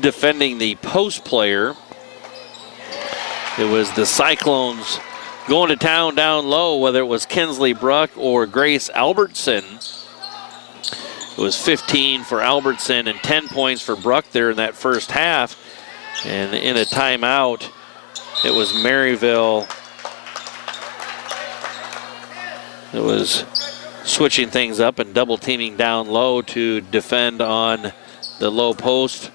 defending the post player. It was the Cyclones going to town down low, whether it was Kinsley Bruck or Grace Albertson. It was 15 for Albertson and 10 points for Bruck there in that first half. And in a timeout, it was Maryville that was switching things up and double teaming down low to defend on the low post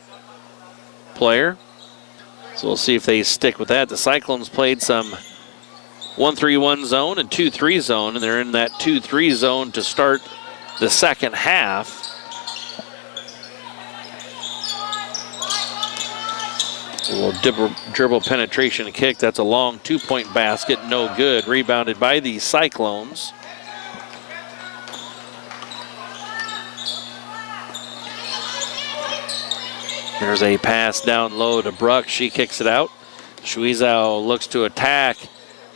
player. So we'll see if they stick with that. The Cyclones played some 1-3-1 zone and 2-3 zone, and they're in that 2-3 zone to start the second half. A little dribble penetration kick. That's a long 2-point basket. No good. Rebounded by the Cyclones. There's a pass down low to Bruck. She kicks it out. Schwiezow looks to attack.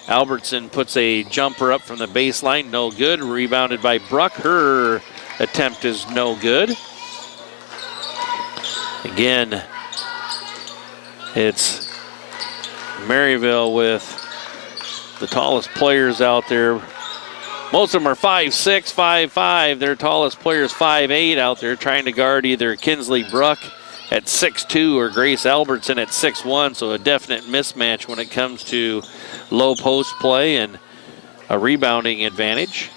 Albertson puts a jumper up from the baseline. No good. Rebounded by Bruck. Her attempt is no good. Again, it's Maryville with the tallest players out there. Most of them are 5'6", 5'5". Their tallest players 5'8" out there trying to guard either Kinsley Bruck at 6'2" or Grace Albertson at 6'1", so a definite mismatch when it comes to low post play and a rebounding advantage.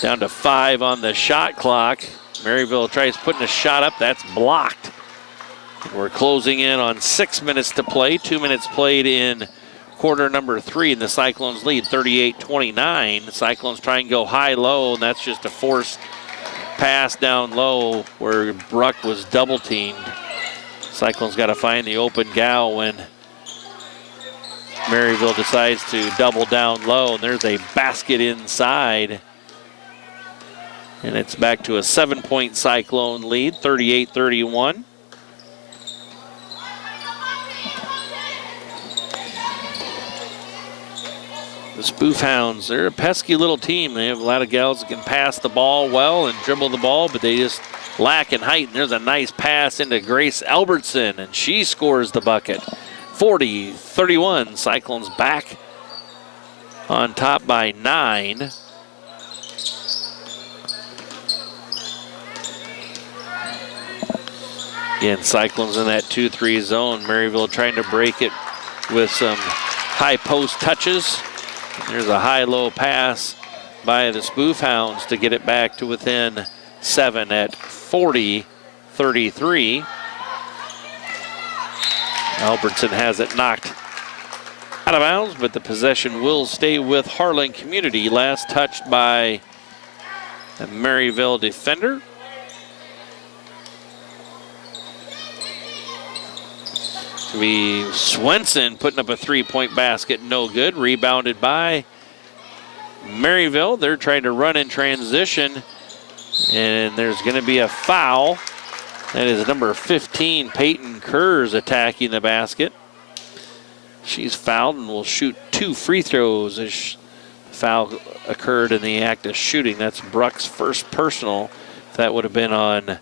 Down to 5 on the shot clock. Maryville tries putting a shot up. That's blocked. We're closing in on 6 minutes to play. 2 minutes played in quarter number 3, and the Cyclones lead 38-29. The Cyclones try and go high-low, and that's just a forced pass down low where Bruck was double teamed. Cyclones got to find the open gal when Maryville decides to double down low, and there's a basket inside. And it's back to a 7-point Cyclone lead, 38-31. The Spoof Hounds, they're a pesky little team. They have a lot of gals that can pass the ball well and dribble the ball, but they just lack in height. And there's a nice pass into Grace Albertson, and she scores the bucket. 40-31, Cyclones back on top by 9. Again, Cyclones in that 2-3 zone. Maryville trying to break it with some high post touches. There's a high-low pass by the Spoof Hounds to get it back to within 7 at 40-33. Albertson has it knocked out of bounds, but the possession will stay with Harlan Community. Last touched by a Maryville defender. Swenson putting up a 3-point basket, no good. Rebounded by Maryville. They're trying to run in transition, and there's going to be a foul That is number 15, Peyton Kurz, attacking the basket. She's fouled and will shoot 2 free throws as foul occurred in the act of shooting. That's Bruck's first personal. If that would have been on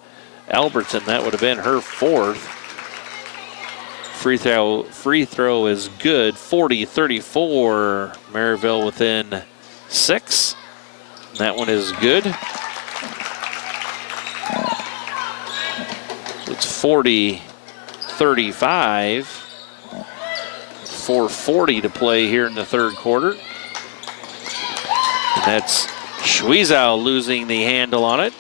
Albertson, that would have been her 4th. Free throw is good. 40-34. Maryville within 6. That one is good. It's 40-35. 4:40 to play here in the third quarter. And that's Schwiezow losing the handle on it.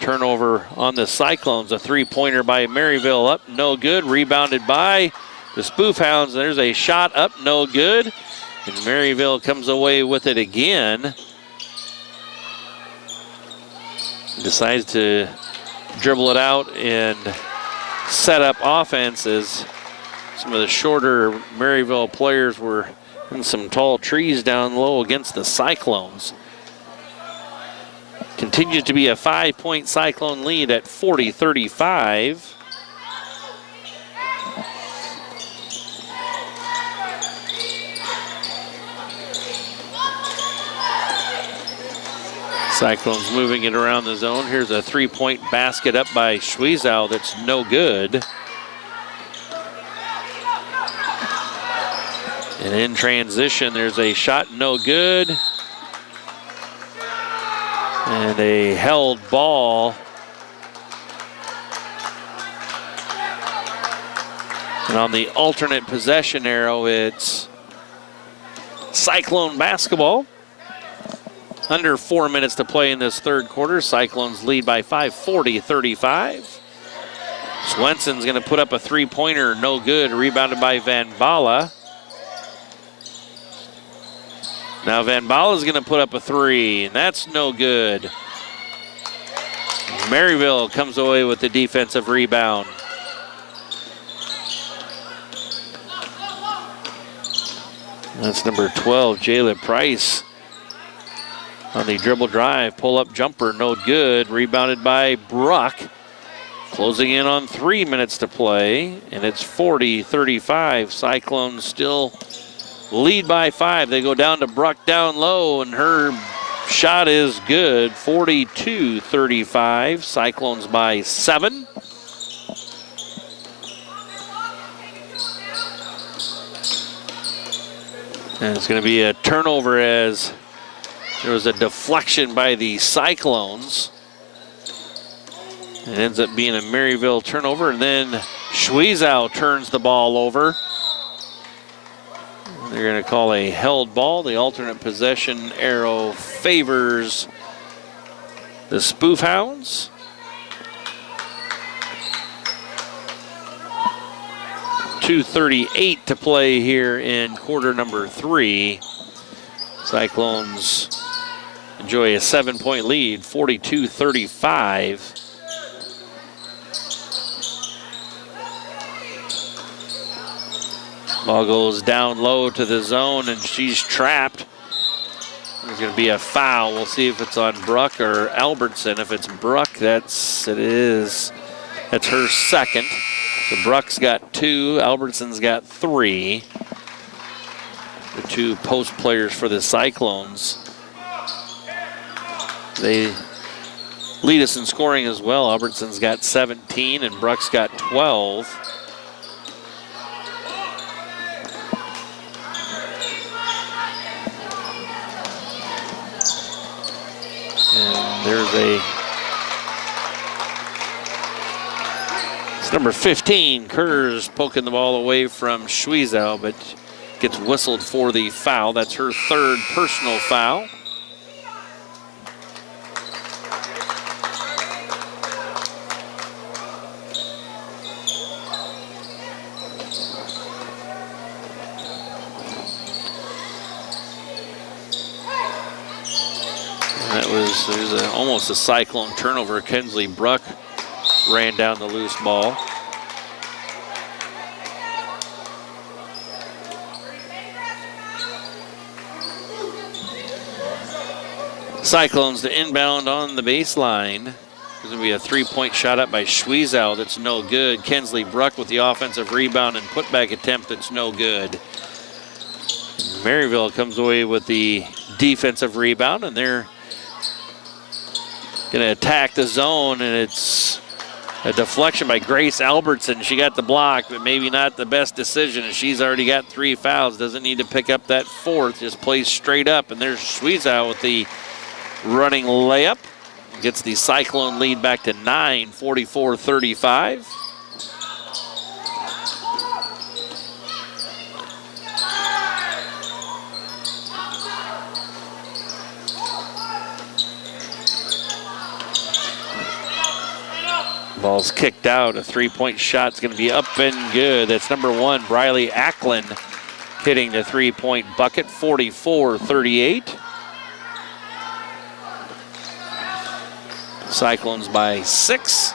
Turnover on the Cyclones. A 3-pointer by Maryville, up, no good. Rebounded by the Spoof Hounds. There's a shot up, no good. And Maryville comes away with it again. Decides to dribble it out and set up offense as some of the shorter Maryville players were in some tall trees down low against the Cyclones. Continues to be a 5-point Cyclone lead at 40-35. Cyclones moving it around the zone. Here's a 3-point basket up by Schwiezow that's no good. And in transition, there's a shot, no good. And a held ball. And on the alternate possession arrow, it's Cyclone basketball. Under 4 minutes to play in this third quarter. Cyclones lead by 5, 40-35. Swenson's going to put up a 3-pointer, no good. Rebounded by Van Bala. Now Van Bala's going to put up a 3, and that's no good. Maryville comes away with the defensive rebound. That's number 12, Jayla Price. On the dribble drive, pull-up jumper, no good. Rebounded by Bruck. Closing in on 3 minutes to play, and it's 40-35. Cyclones still lead by 5. They go down to Bruck down low, and her shot is good. 42-35. Cyclones by 7. And it's going to be a turnover as there was a deflection by the Cyclones. It ends up being a Maryville turnover, and then Schwiezow turns the ball over. They're going to call a held ball. The alternate possession arrow favors the Spoof Hounds. .238 to play here in quarter number 3. Cyclones enjoy a 7-point lead, 42-35. Ball goes down low to the zone, and she's trapped. There's going to be a foul. We'll see if it's on Bruck or Albertson. If it's Bruck, that's her second. So Bruck's got 2, Albertson's got 3. The 2 post players for the Cyclones. They lead us in scoring as well. Albertson's got 17 and Bruck's got 12. And there's it's number 15, Kurz, poking the ball away from Schwiezow, but gets whistled for the foul. That's her 3rd personal foul. There's almost a Cyclone turnover. Kinsley Bruck ran down the loose ball. Cyclones to inbound on the baseline. There's going to be a three-point shot up by Schwiezow that's no good. Kinsley Bruck with the offensive rebound and putback attempt that's no good. Maryville comes away with the defensive rebound, and they're going to attack the zone, and it's a deflection by Grace Albertson. She got the block, but maybe not the best decision. She's already got 3 fouls. Doesn't need to pick up that 4th. Just plays straight up, and there's Schwiezow with the running layup. Gets the Cyclone lead back to 9, 44-35. Ball's kicked out. A three-point shot's going to be up and good. That's number 1, Briley Ackland, hitting the three-point bucket, 44-38. Cyclones by 6.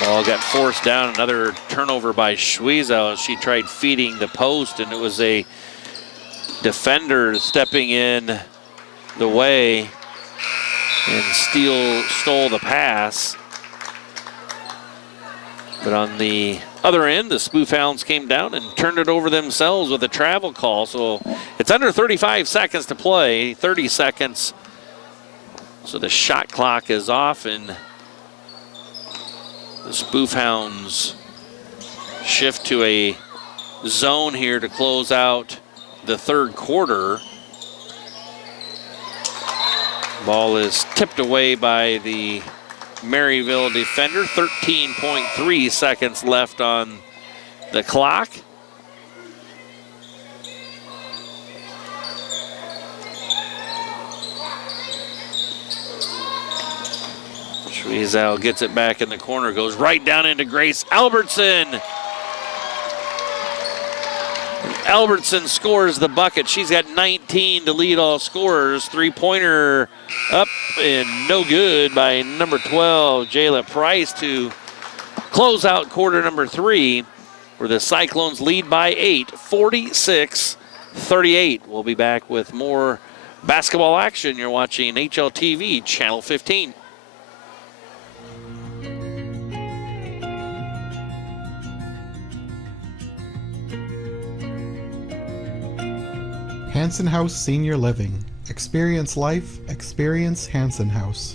Ball got forced down. Another turnover by Schwiezow as she tried feeding the post, and it was a defender stepping in the way and stole the pass. But on the other end, the Spoof Hounds came down and turned it over themselves with a travel call. So it's under 35 seconds to play, 30 seconds. So the shot clock is off, and the Spoof Hounds shift to a zone here to close out the 3rd quarter. Ball is tipped away by the Maryville defender. 13.3 seconds left on the clock. Schwiezow gets it back in the corner, goes right down into Grace Albertson. Albertson scores the bucket. She's got 19 to lead all scorers. Three-pointer up and no good by number 12, Jayla Price, to close out quarter number 3, where the Cyclones lead by 8, 46-38. We'll be back with more basketball action. You're watching HLTV Channel 15. Hanson House Senior Living. Experience life, experience Hanson House.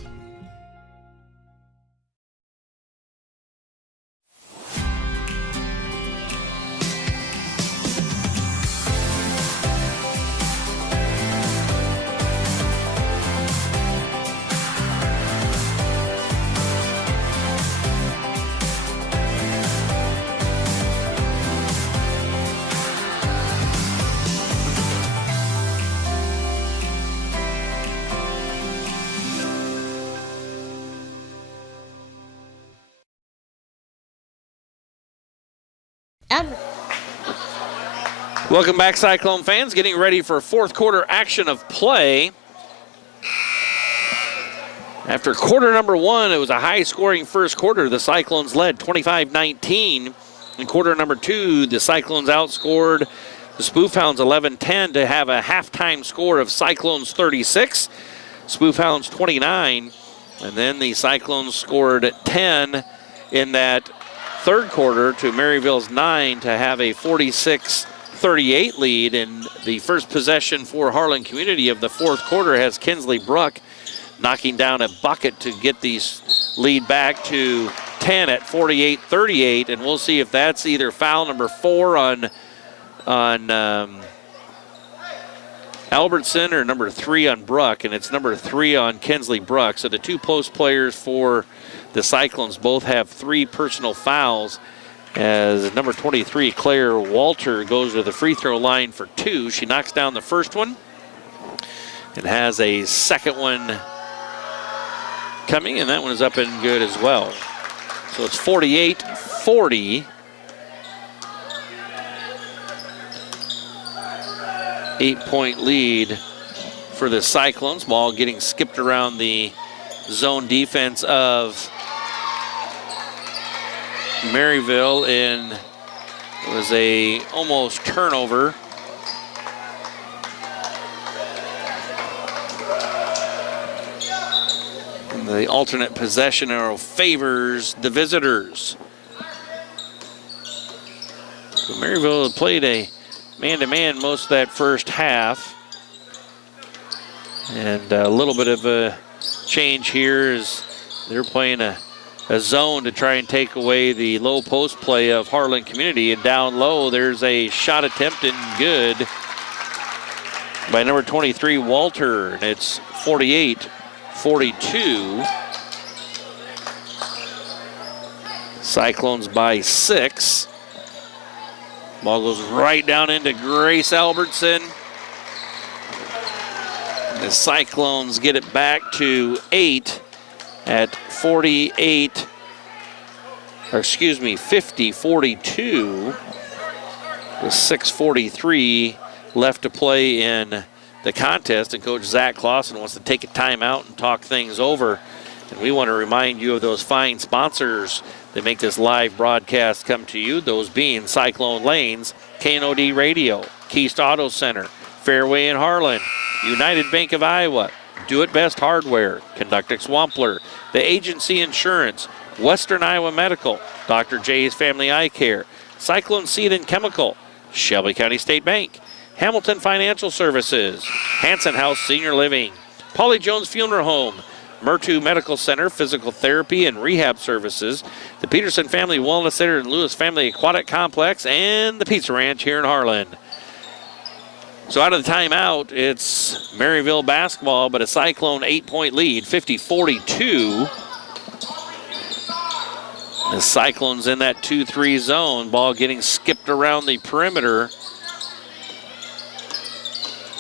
Welcome back, Cyclone fans. Getting ready for 4th quarter action of play. After quarter number 1, it was a high-scoring first quarter. The Cyclones led 25-19. In quarter number 2, the Cyclones outscored the Spoof Hounds 11-10 to have a halftime score of Cyclones 36, Spoof Hounds 29. And then the Cyclones scored 10 in that 3rd quarter to Maryville's 9 to have a 46-38 lead. And the first possession for Harlan Community of the 4th quarter has Kinsley Bruck knocking down a bucket to get the lead back to 10 at 48-38. And we'll see if that's either foul number 4 on Albertson or number 3 on Bruck, and it's number 3 on Kinsley Bruck. So the 2 post players for the Cyclones both have 3 personal fouls, as number 23, Claire Walter, goes to the free throw line for 2. She knocks down the first one and has a second one coming, and that one is up and good as well. So it's 48-40. 8-point lead for the Cyclones. Ball getting skipped around the zone defense of Maryville in It was a almost turnover. And the alternate possession arrow favors the visitors. So Maryville played a man-to-man most of that first half. And a little bit of a change here is they're playing a zone to try and take away the low post play of Harlan Community. And down low, there's a shot attempt and good by number 23, Walter. And it's 48-42. Cyclones by 6. Ball goes right down into Grace Albertson. The Cyclones get it back to 8 at 50-42 with 6:43 left to play in the contest. And Coach Zach Clausen wants to take a timeout and talk things over. And we want to remind you of those fine sponsors that make this live broadcast come to you, those being Cyclone Lanes, KNOD Radio, Keast Auto Center, Fairway in Harlan, United Bank of Iowa, Do It Best Hardware, Conductix Wampler, The Agency Insurance, Western Iowa Medical, Dr. J's Family Eye Care, Cyclone Seed and Chemical, Shelby County State Bank, Hamilton Financial Services, Hanson House Senior Living, Paulie Jones Funeral Home, Murtu Medical Center, Physical Therapy and Rehab Services, the Peterson Family Wellness Center and Lewis Family Aquatic Complex, and the Pizza Ranch here in Harlan. So out of the timeout, it's Maryville basketball, but a Cyclone 8-point lead, 50-42. The Cyclones in that 2-3 zone, ball getting skipped around the perimeter.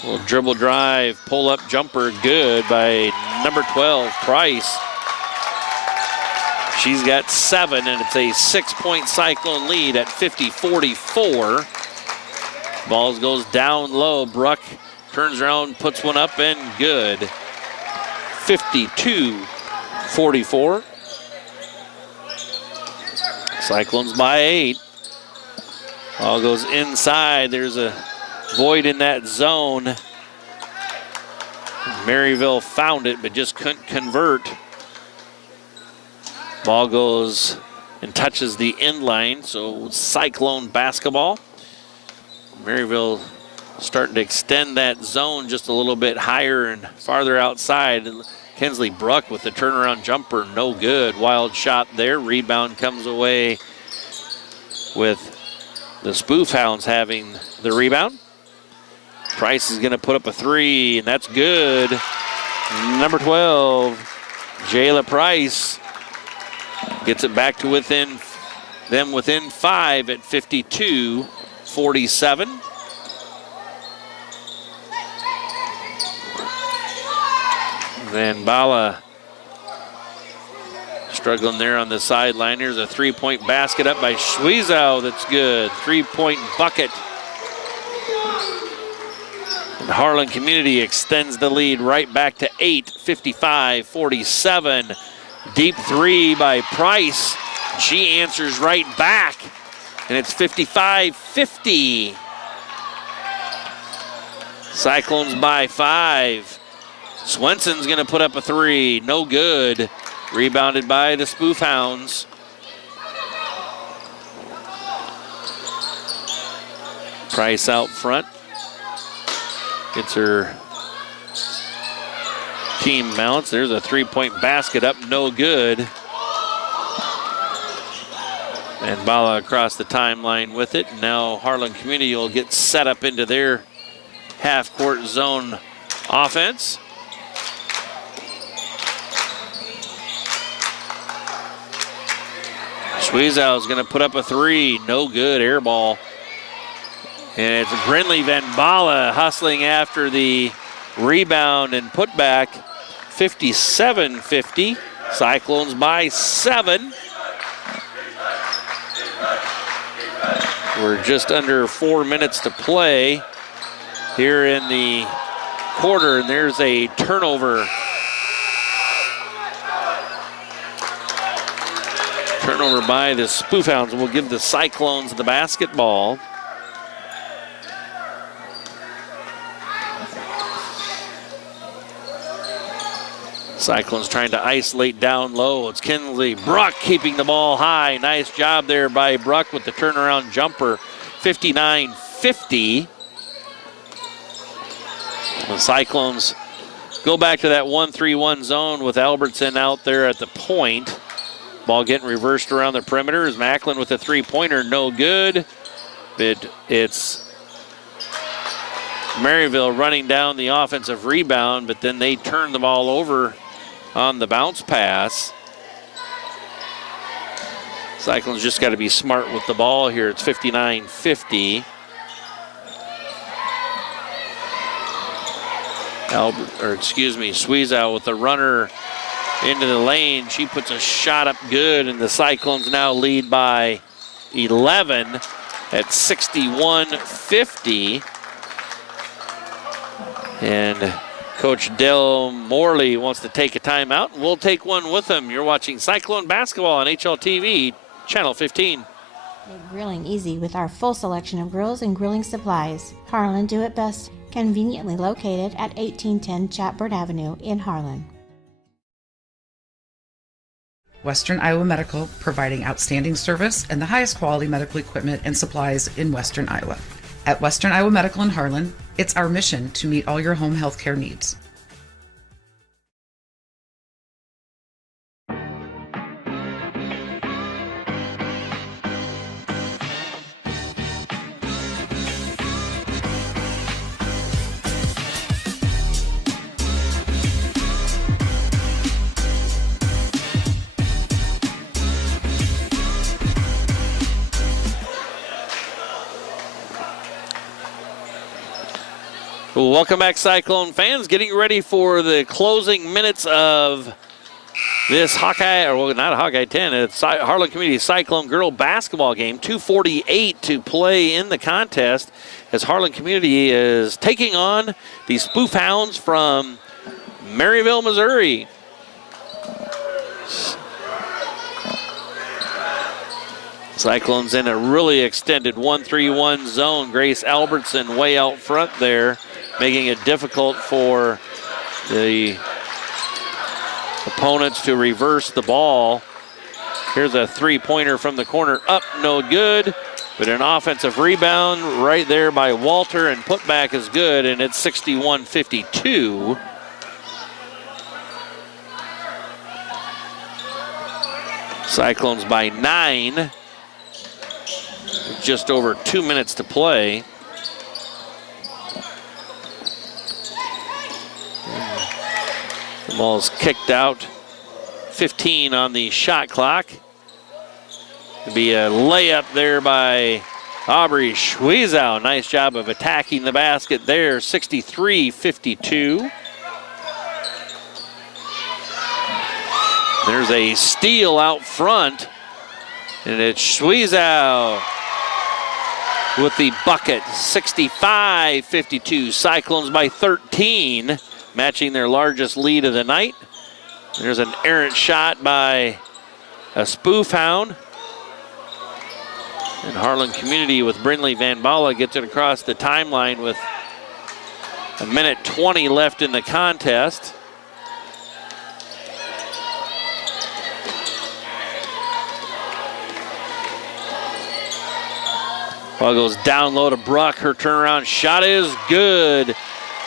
Little dribble drive, pull-up jumper, good by number 12, Price. She's got 7, and it's a 6-point Cyclone lead at 50-44. Ball goes down low. Bruck turns around, puts one up, and good. 52-44. Cyclones by 8. Ball goes inside. There's a void in that zone. Maryville found it, but just couldn't convert. Ball goes and touches the end line, so Cyclone basketball. Maryville starting to extend that zone just a little bit higher and farther outside. Kinsley Bruck with the turnaround jumper, no good. Wild shot there. Rebound comes away with the Spoof Hounds having the rebound. Price is going to put up a 3, and that's good. Number 12, Jayla Price gets it back to within 5 at 52-47. Then Bala struggling there on the sideline. Here's a 3-point basket up by Schwiezow. That's good. 3-point bucket. And Harlan Community extends the lead right back to 8, 55-47. Deep 3 by Price. She answers right back. And it's 55-50. Cyclones by 5. Swenson's going to put up a 3. No good. Rebounded by the Spoof Hounds. Price out front. Gets her team mounts. There's a 3-point basket up. No good. And Bala across the timeline with it. Now Harlan Community will get set up into their half-court zone offense. Schwiezow is going to put up a 3. No good. Air ball. And it's Brindley Van Bala hustling after the rebound and putback. 57-50. Cyclones by 7. We're just under 4 minutes to play here in the quarter, and there's a turnover. Turnover by the Spoof Hounds will give the Cyclones the basketball. Cyclones trying to isolate down low. It's Kinsley Bruck keeping the ball high. Nice job there by Bruck with the turnaround jumper. 59-50. The Cyclones go back to that 1-3-1 zone with Albertson out there at the point. Ball getting reversed around the perimeter is Macklin with a three-pointer, no good. But it's Maryville running down the offensive rebound, but then they turn the ball over on the bounce pass. Cyclones just got to be smart with the ball here. It's 59-50. Sweezow with the runner into the lane. She puts a shot up good, and the Cyclones now lead by 11 at 61-50. And Coach Dell Morley wants to take a timeout, and we'll take one with him. You're watching Cyclone basketball on HLTV, Channel 15. Make grilling easy with our full selection of grills and grilling supplies. Harlan Do It Best, conveniently located at 1810 Chatbird Avenue in Harlan. Western Iowa Medical, providing outstanding service and the highest quality medical equipment and supplies in Western Iowa. At Western Iowa Medical in Harlan, it's our mission to meet all your home health care needs. Welcome back, Cyclone fans. Getting ready for the closing minutes of this Hawkeye, or well, not a Hawkeye 10, it's Harlan Community Cyclone girl basketball game. 2:48 to play in the contest as Harlan Community is taking on the Spoof Hounds from Maryville, Missouri. Cyclones in a really extended 1-3-1 zone. Grace Albertson way out front there, making it difficult for the opponents to reverse the ball. Here's a three-pointer from the corner, up, no good, but an offensive rebound right there by Walter, and putback is good, and it's 61-52. Cyclones by 9, with just over 2 minutes to play. The ball's kicked out. 15 on the shot clock. It'll be a layup there by Aubrey Schwiezow. Nice job of attacking the basket there. 63-52. There's a steal out front, and it's Schwiezow with the bucket. 65-52. Cyclones by 13, matching their largest lead of the night. There's an errant shot by a Spoof Hound. And Harlan Community with Brinley Van Balla gets it across the timeline with a minute 20 left in the contest. Ball goes down low to Bruck. Her turnaround shot is good.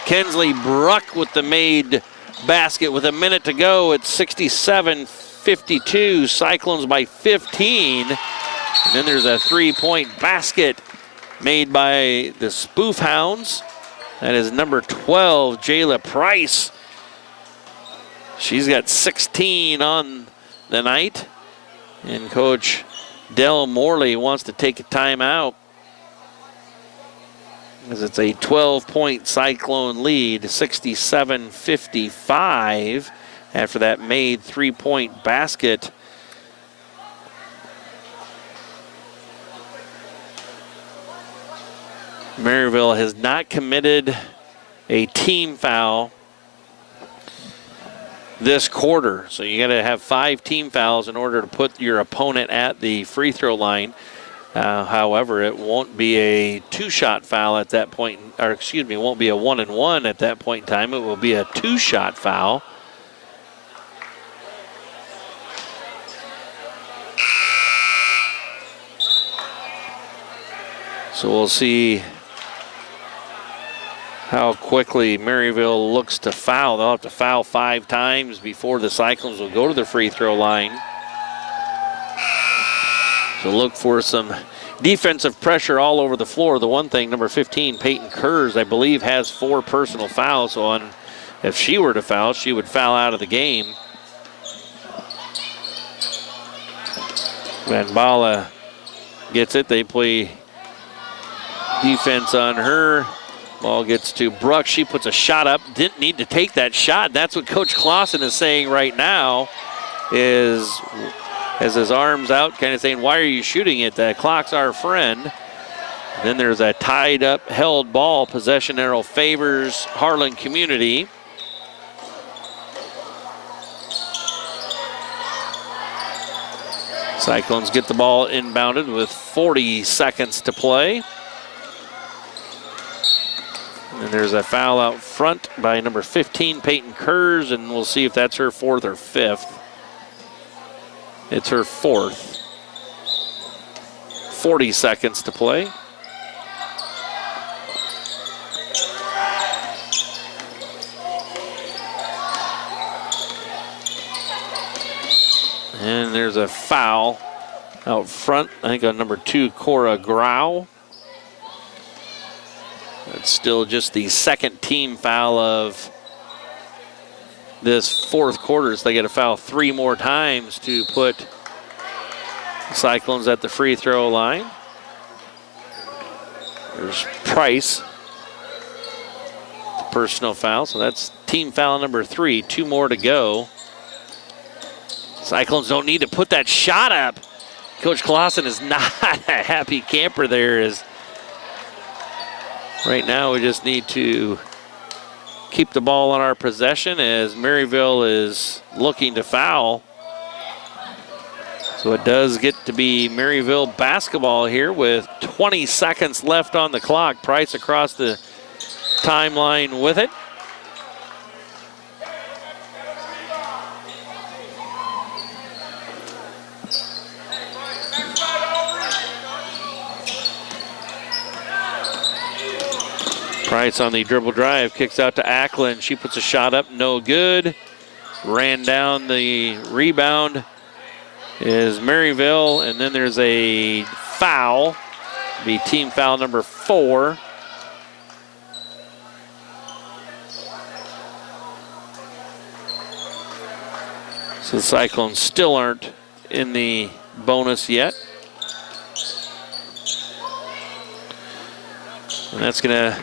Kinsley Bruck with the made basket with a minute to go. It's 67-52. Cyclones by 15. And then there's a three-point basket made by the Spoof Hounds. That is number 12, Jayla Price. She's got 16 on the night. And Coach Dell Morley wants to take a timeout, as it's a 12-point Cyclone lead, 67-55 after that made three-point basket. Maryville has not committed a team foul this quarter. So you got to have 5 team fouls in order to put your opponent at the free throw line. However, it won't be a 2-shot foul at that point, or excuse me, it won't be a 1-and-1 at that point in time. It will be a 2-shot foul. So we'll see how quickly Maryville looks to foul. They'll have to foul 5 times before the Cyclones will go to the free throw line. So look for some defensive pressure all over the floor. The one thing, number 15, Peyton Kurz, I believe, has 4 personal fouls. So if she were to foul, she would foul out of the game. Van Bala gets it. They play defense on her. Ball gets to Brooks. She puts a shot up. Didn't need to take that shot. That's what Coach Clausen is saying right now, is has his arms out, kind of saying, why are you shooting it? The clock's our friend. Then there's a tied up, held ball. Possession arrow favors Harlan Community. Cyclones get the ball inbounded with 40 seconds to play. And there's a foul out front by number 15, Peyton Kurz, and we'll see if that's her 4th or 5th. It's her 4th. 40 seconds to play. And there's a foul out front, I think on number 2, Cora Grau. It's still just the 2nd team foul of this 4th quarter. So they got to foul 3 more times to put the Cyclones at the free throw line. There's Price, personal foul. So that's team foul number 3. 2 more to go. Cyclones don't need to put that shot up. Coach Clausen is not a happy camper there. Right now we just need to keep the ball in our possession as Maryville is looking to foul. So it does get to be Maryville basketball here with 20 seconds left on the clock. Price across the timeline with it. Price on the dribble drive, kicks out to Ackland. She puts a shot up, no good. Ran down the rebound is Maryville, and then there's a foul. Be team foul number 4. So the Cyclones still aren't in the bonus yet. And that's going to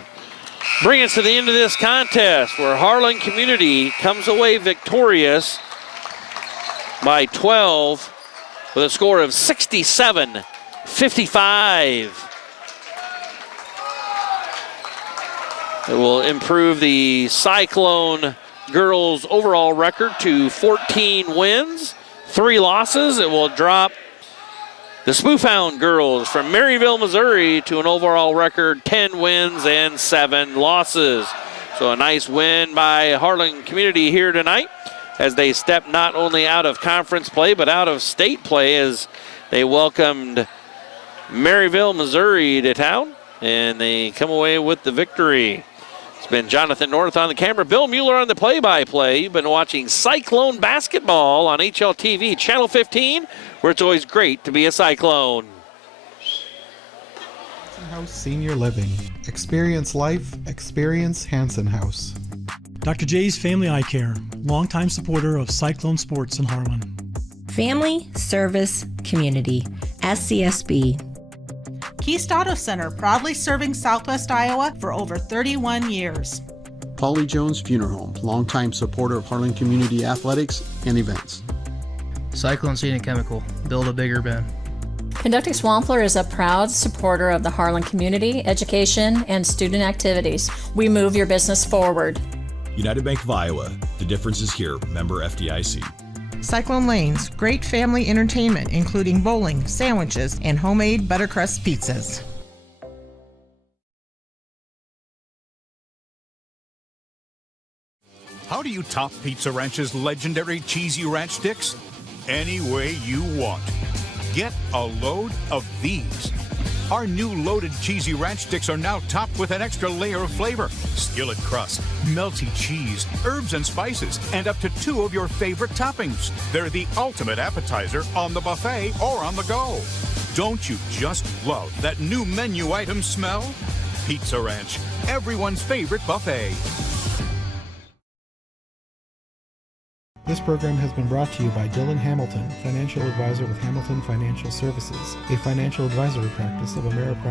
bring us to the end of this contest, where Harlan Community comes away victorious by 12 with a score of 67-55. It will improve the Cyclone girls' overall record to 14 wins, 3 losses. It will drop the Spoofhound girls from Maryville, Missouri to an overall record 10 wins and 7 losses. So a nice win by Harlan Community here tonight as they step not only out of conference play but out of state play as they welcomed Maryville, Missouri to town, and they come away with the victory. It's been Jonathan North on the camera, Bill Mueller on the play-by-play. You've been watching Cyclone basketball on HLTV Channel 15, where it's always great to be a Cyclone. Hanson House Senior Living. Experience life, experience Hanson House. Dr. J's Family Eye Care, longtime supporter of Cyclone sports in Harlan. Family, service, community. SCSB. Keast Auto Center, proudly serving Southwest Iowa for over 31 years. Polly Jones Funeral Home, longtime supporter of Harlan Community athletics and events. Cyclone Seed and Chemical, build a bigger bin. Conducting Swampler is a proud supporter of the Harlan community, education, and student activities. We move your business forward. United Bank of Iowa, The difference is here. Member FDIC. Cyclone Lanes, great family entertainment, including bowling, sandwiches, and homemade buttercrust pizzas. How do you top Pizza Ranch's legendary cheesy ranch sticks? Any way you want. Get a load of these. Our new loaded cheesy ranch sticks are now topped with an extra layer of flavor. Skillet crust, melty cheese, herbs and spices, and up to 2 of your favorite toppings. They're the ultimate appetizer on the buffet or on the go. Don't you just love that new menu item smell? Pizza Ranch, everyone's favorite buffet. This program has been brought to you by Dylan Hamilton, financial advisor with Hamilton Financial Services, a financial advisory practice of Ameriprise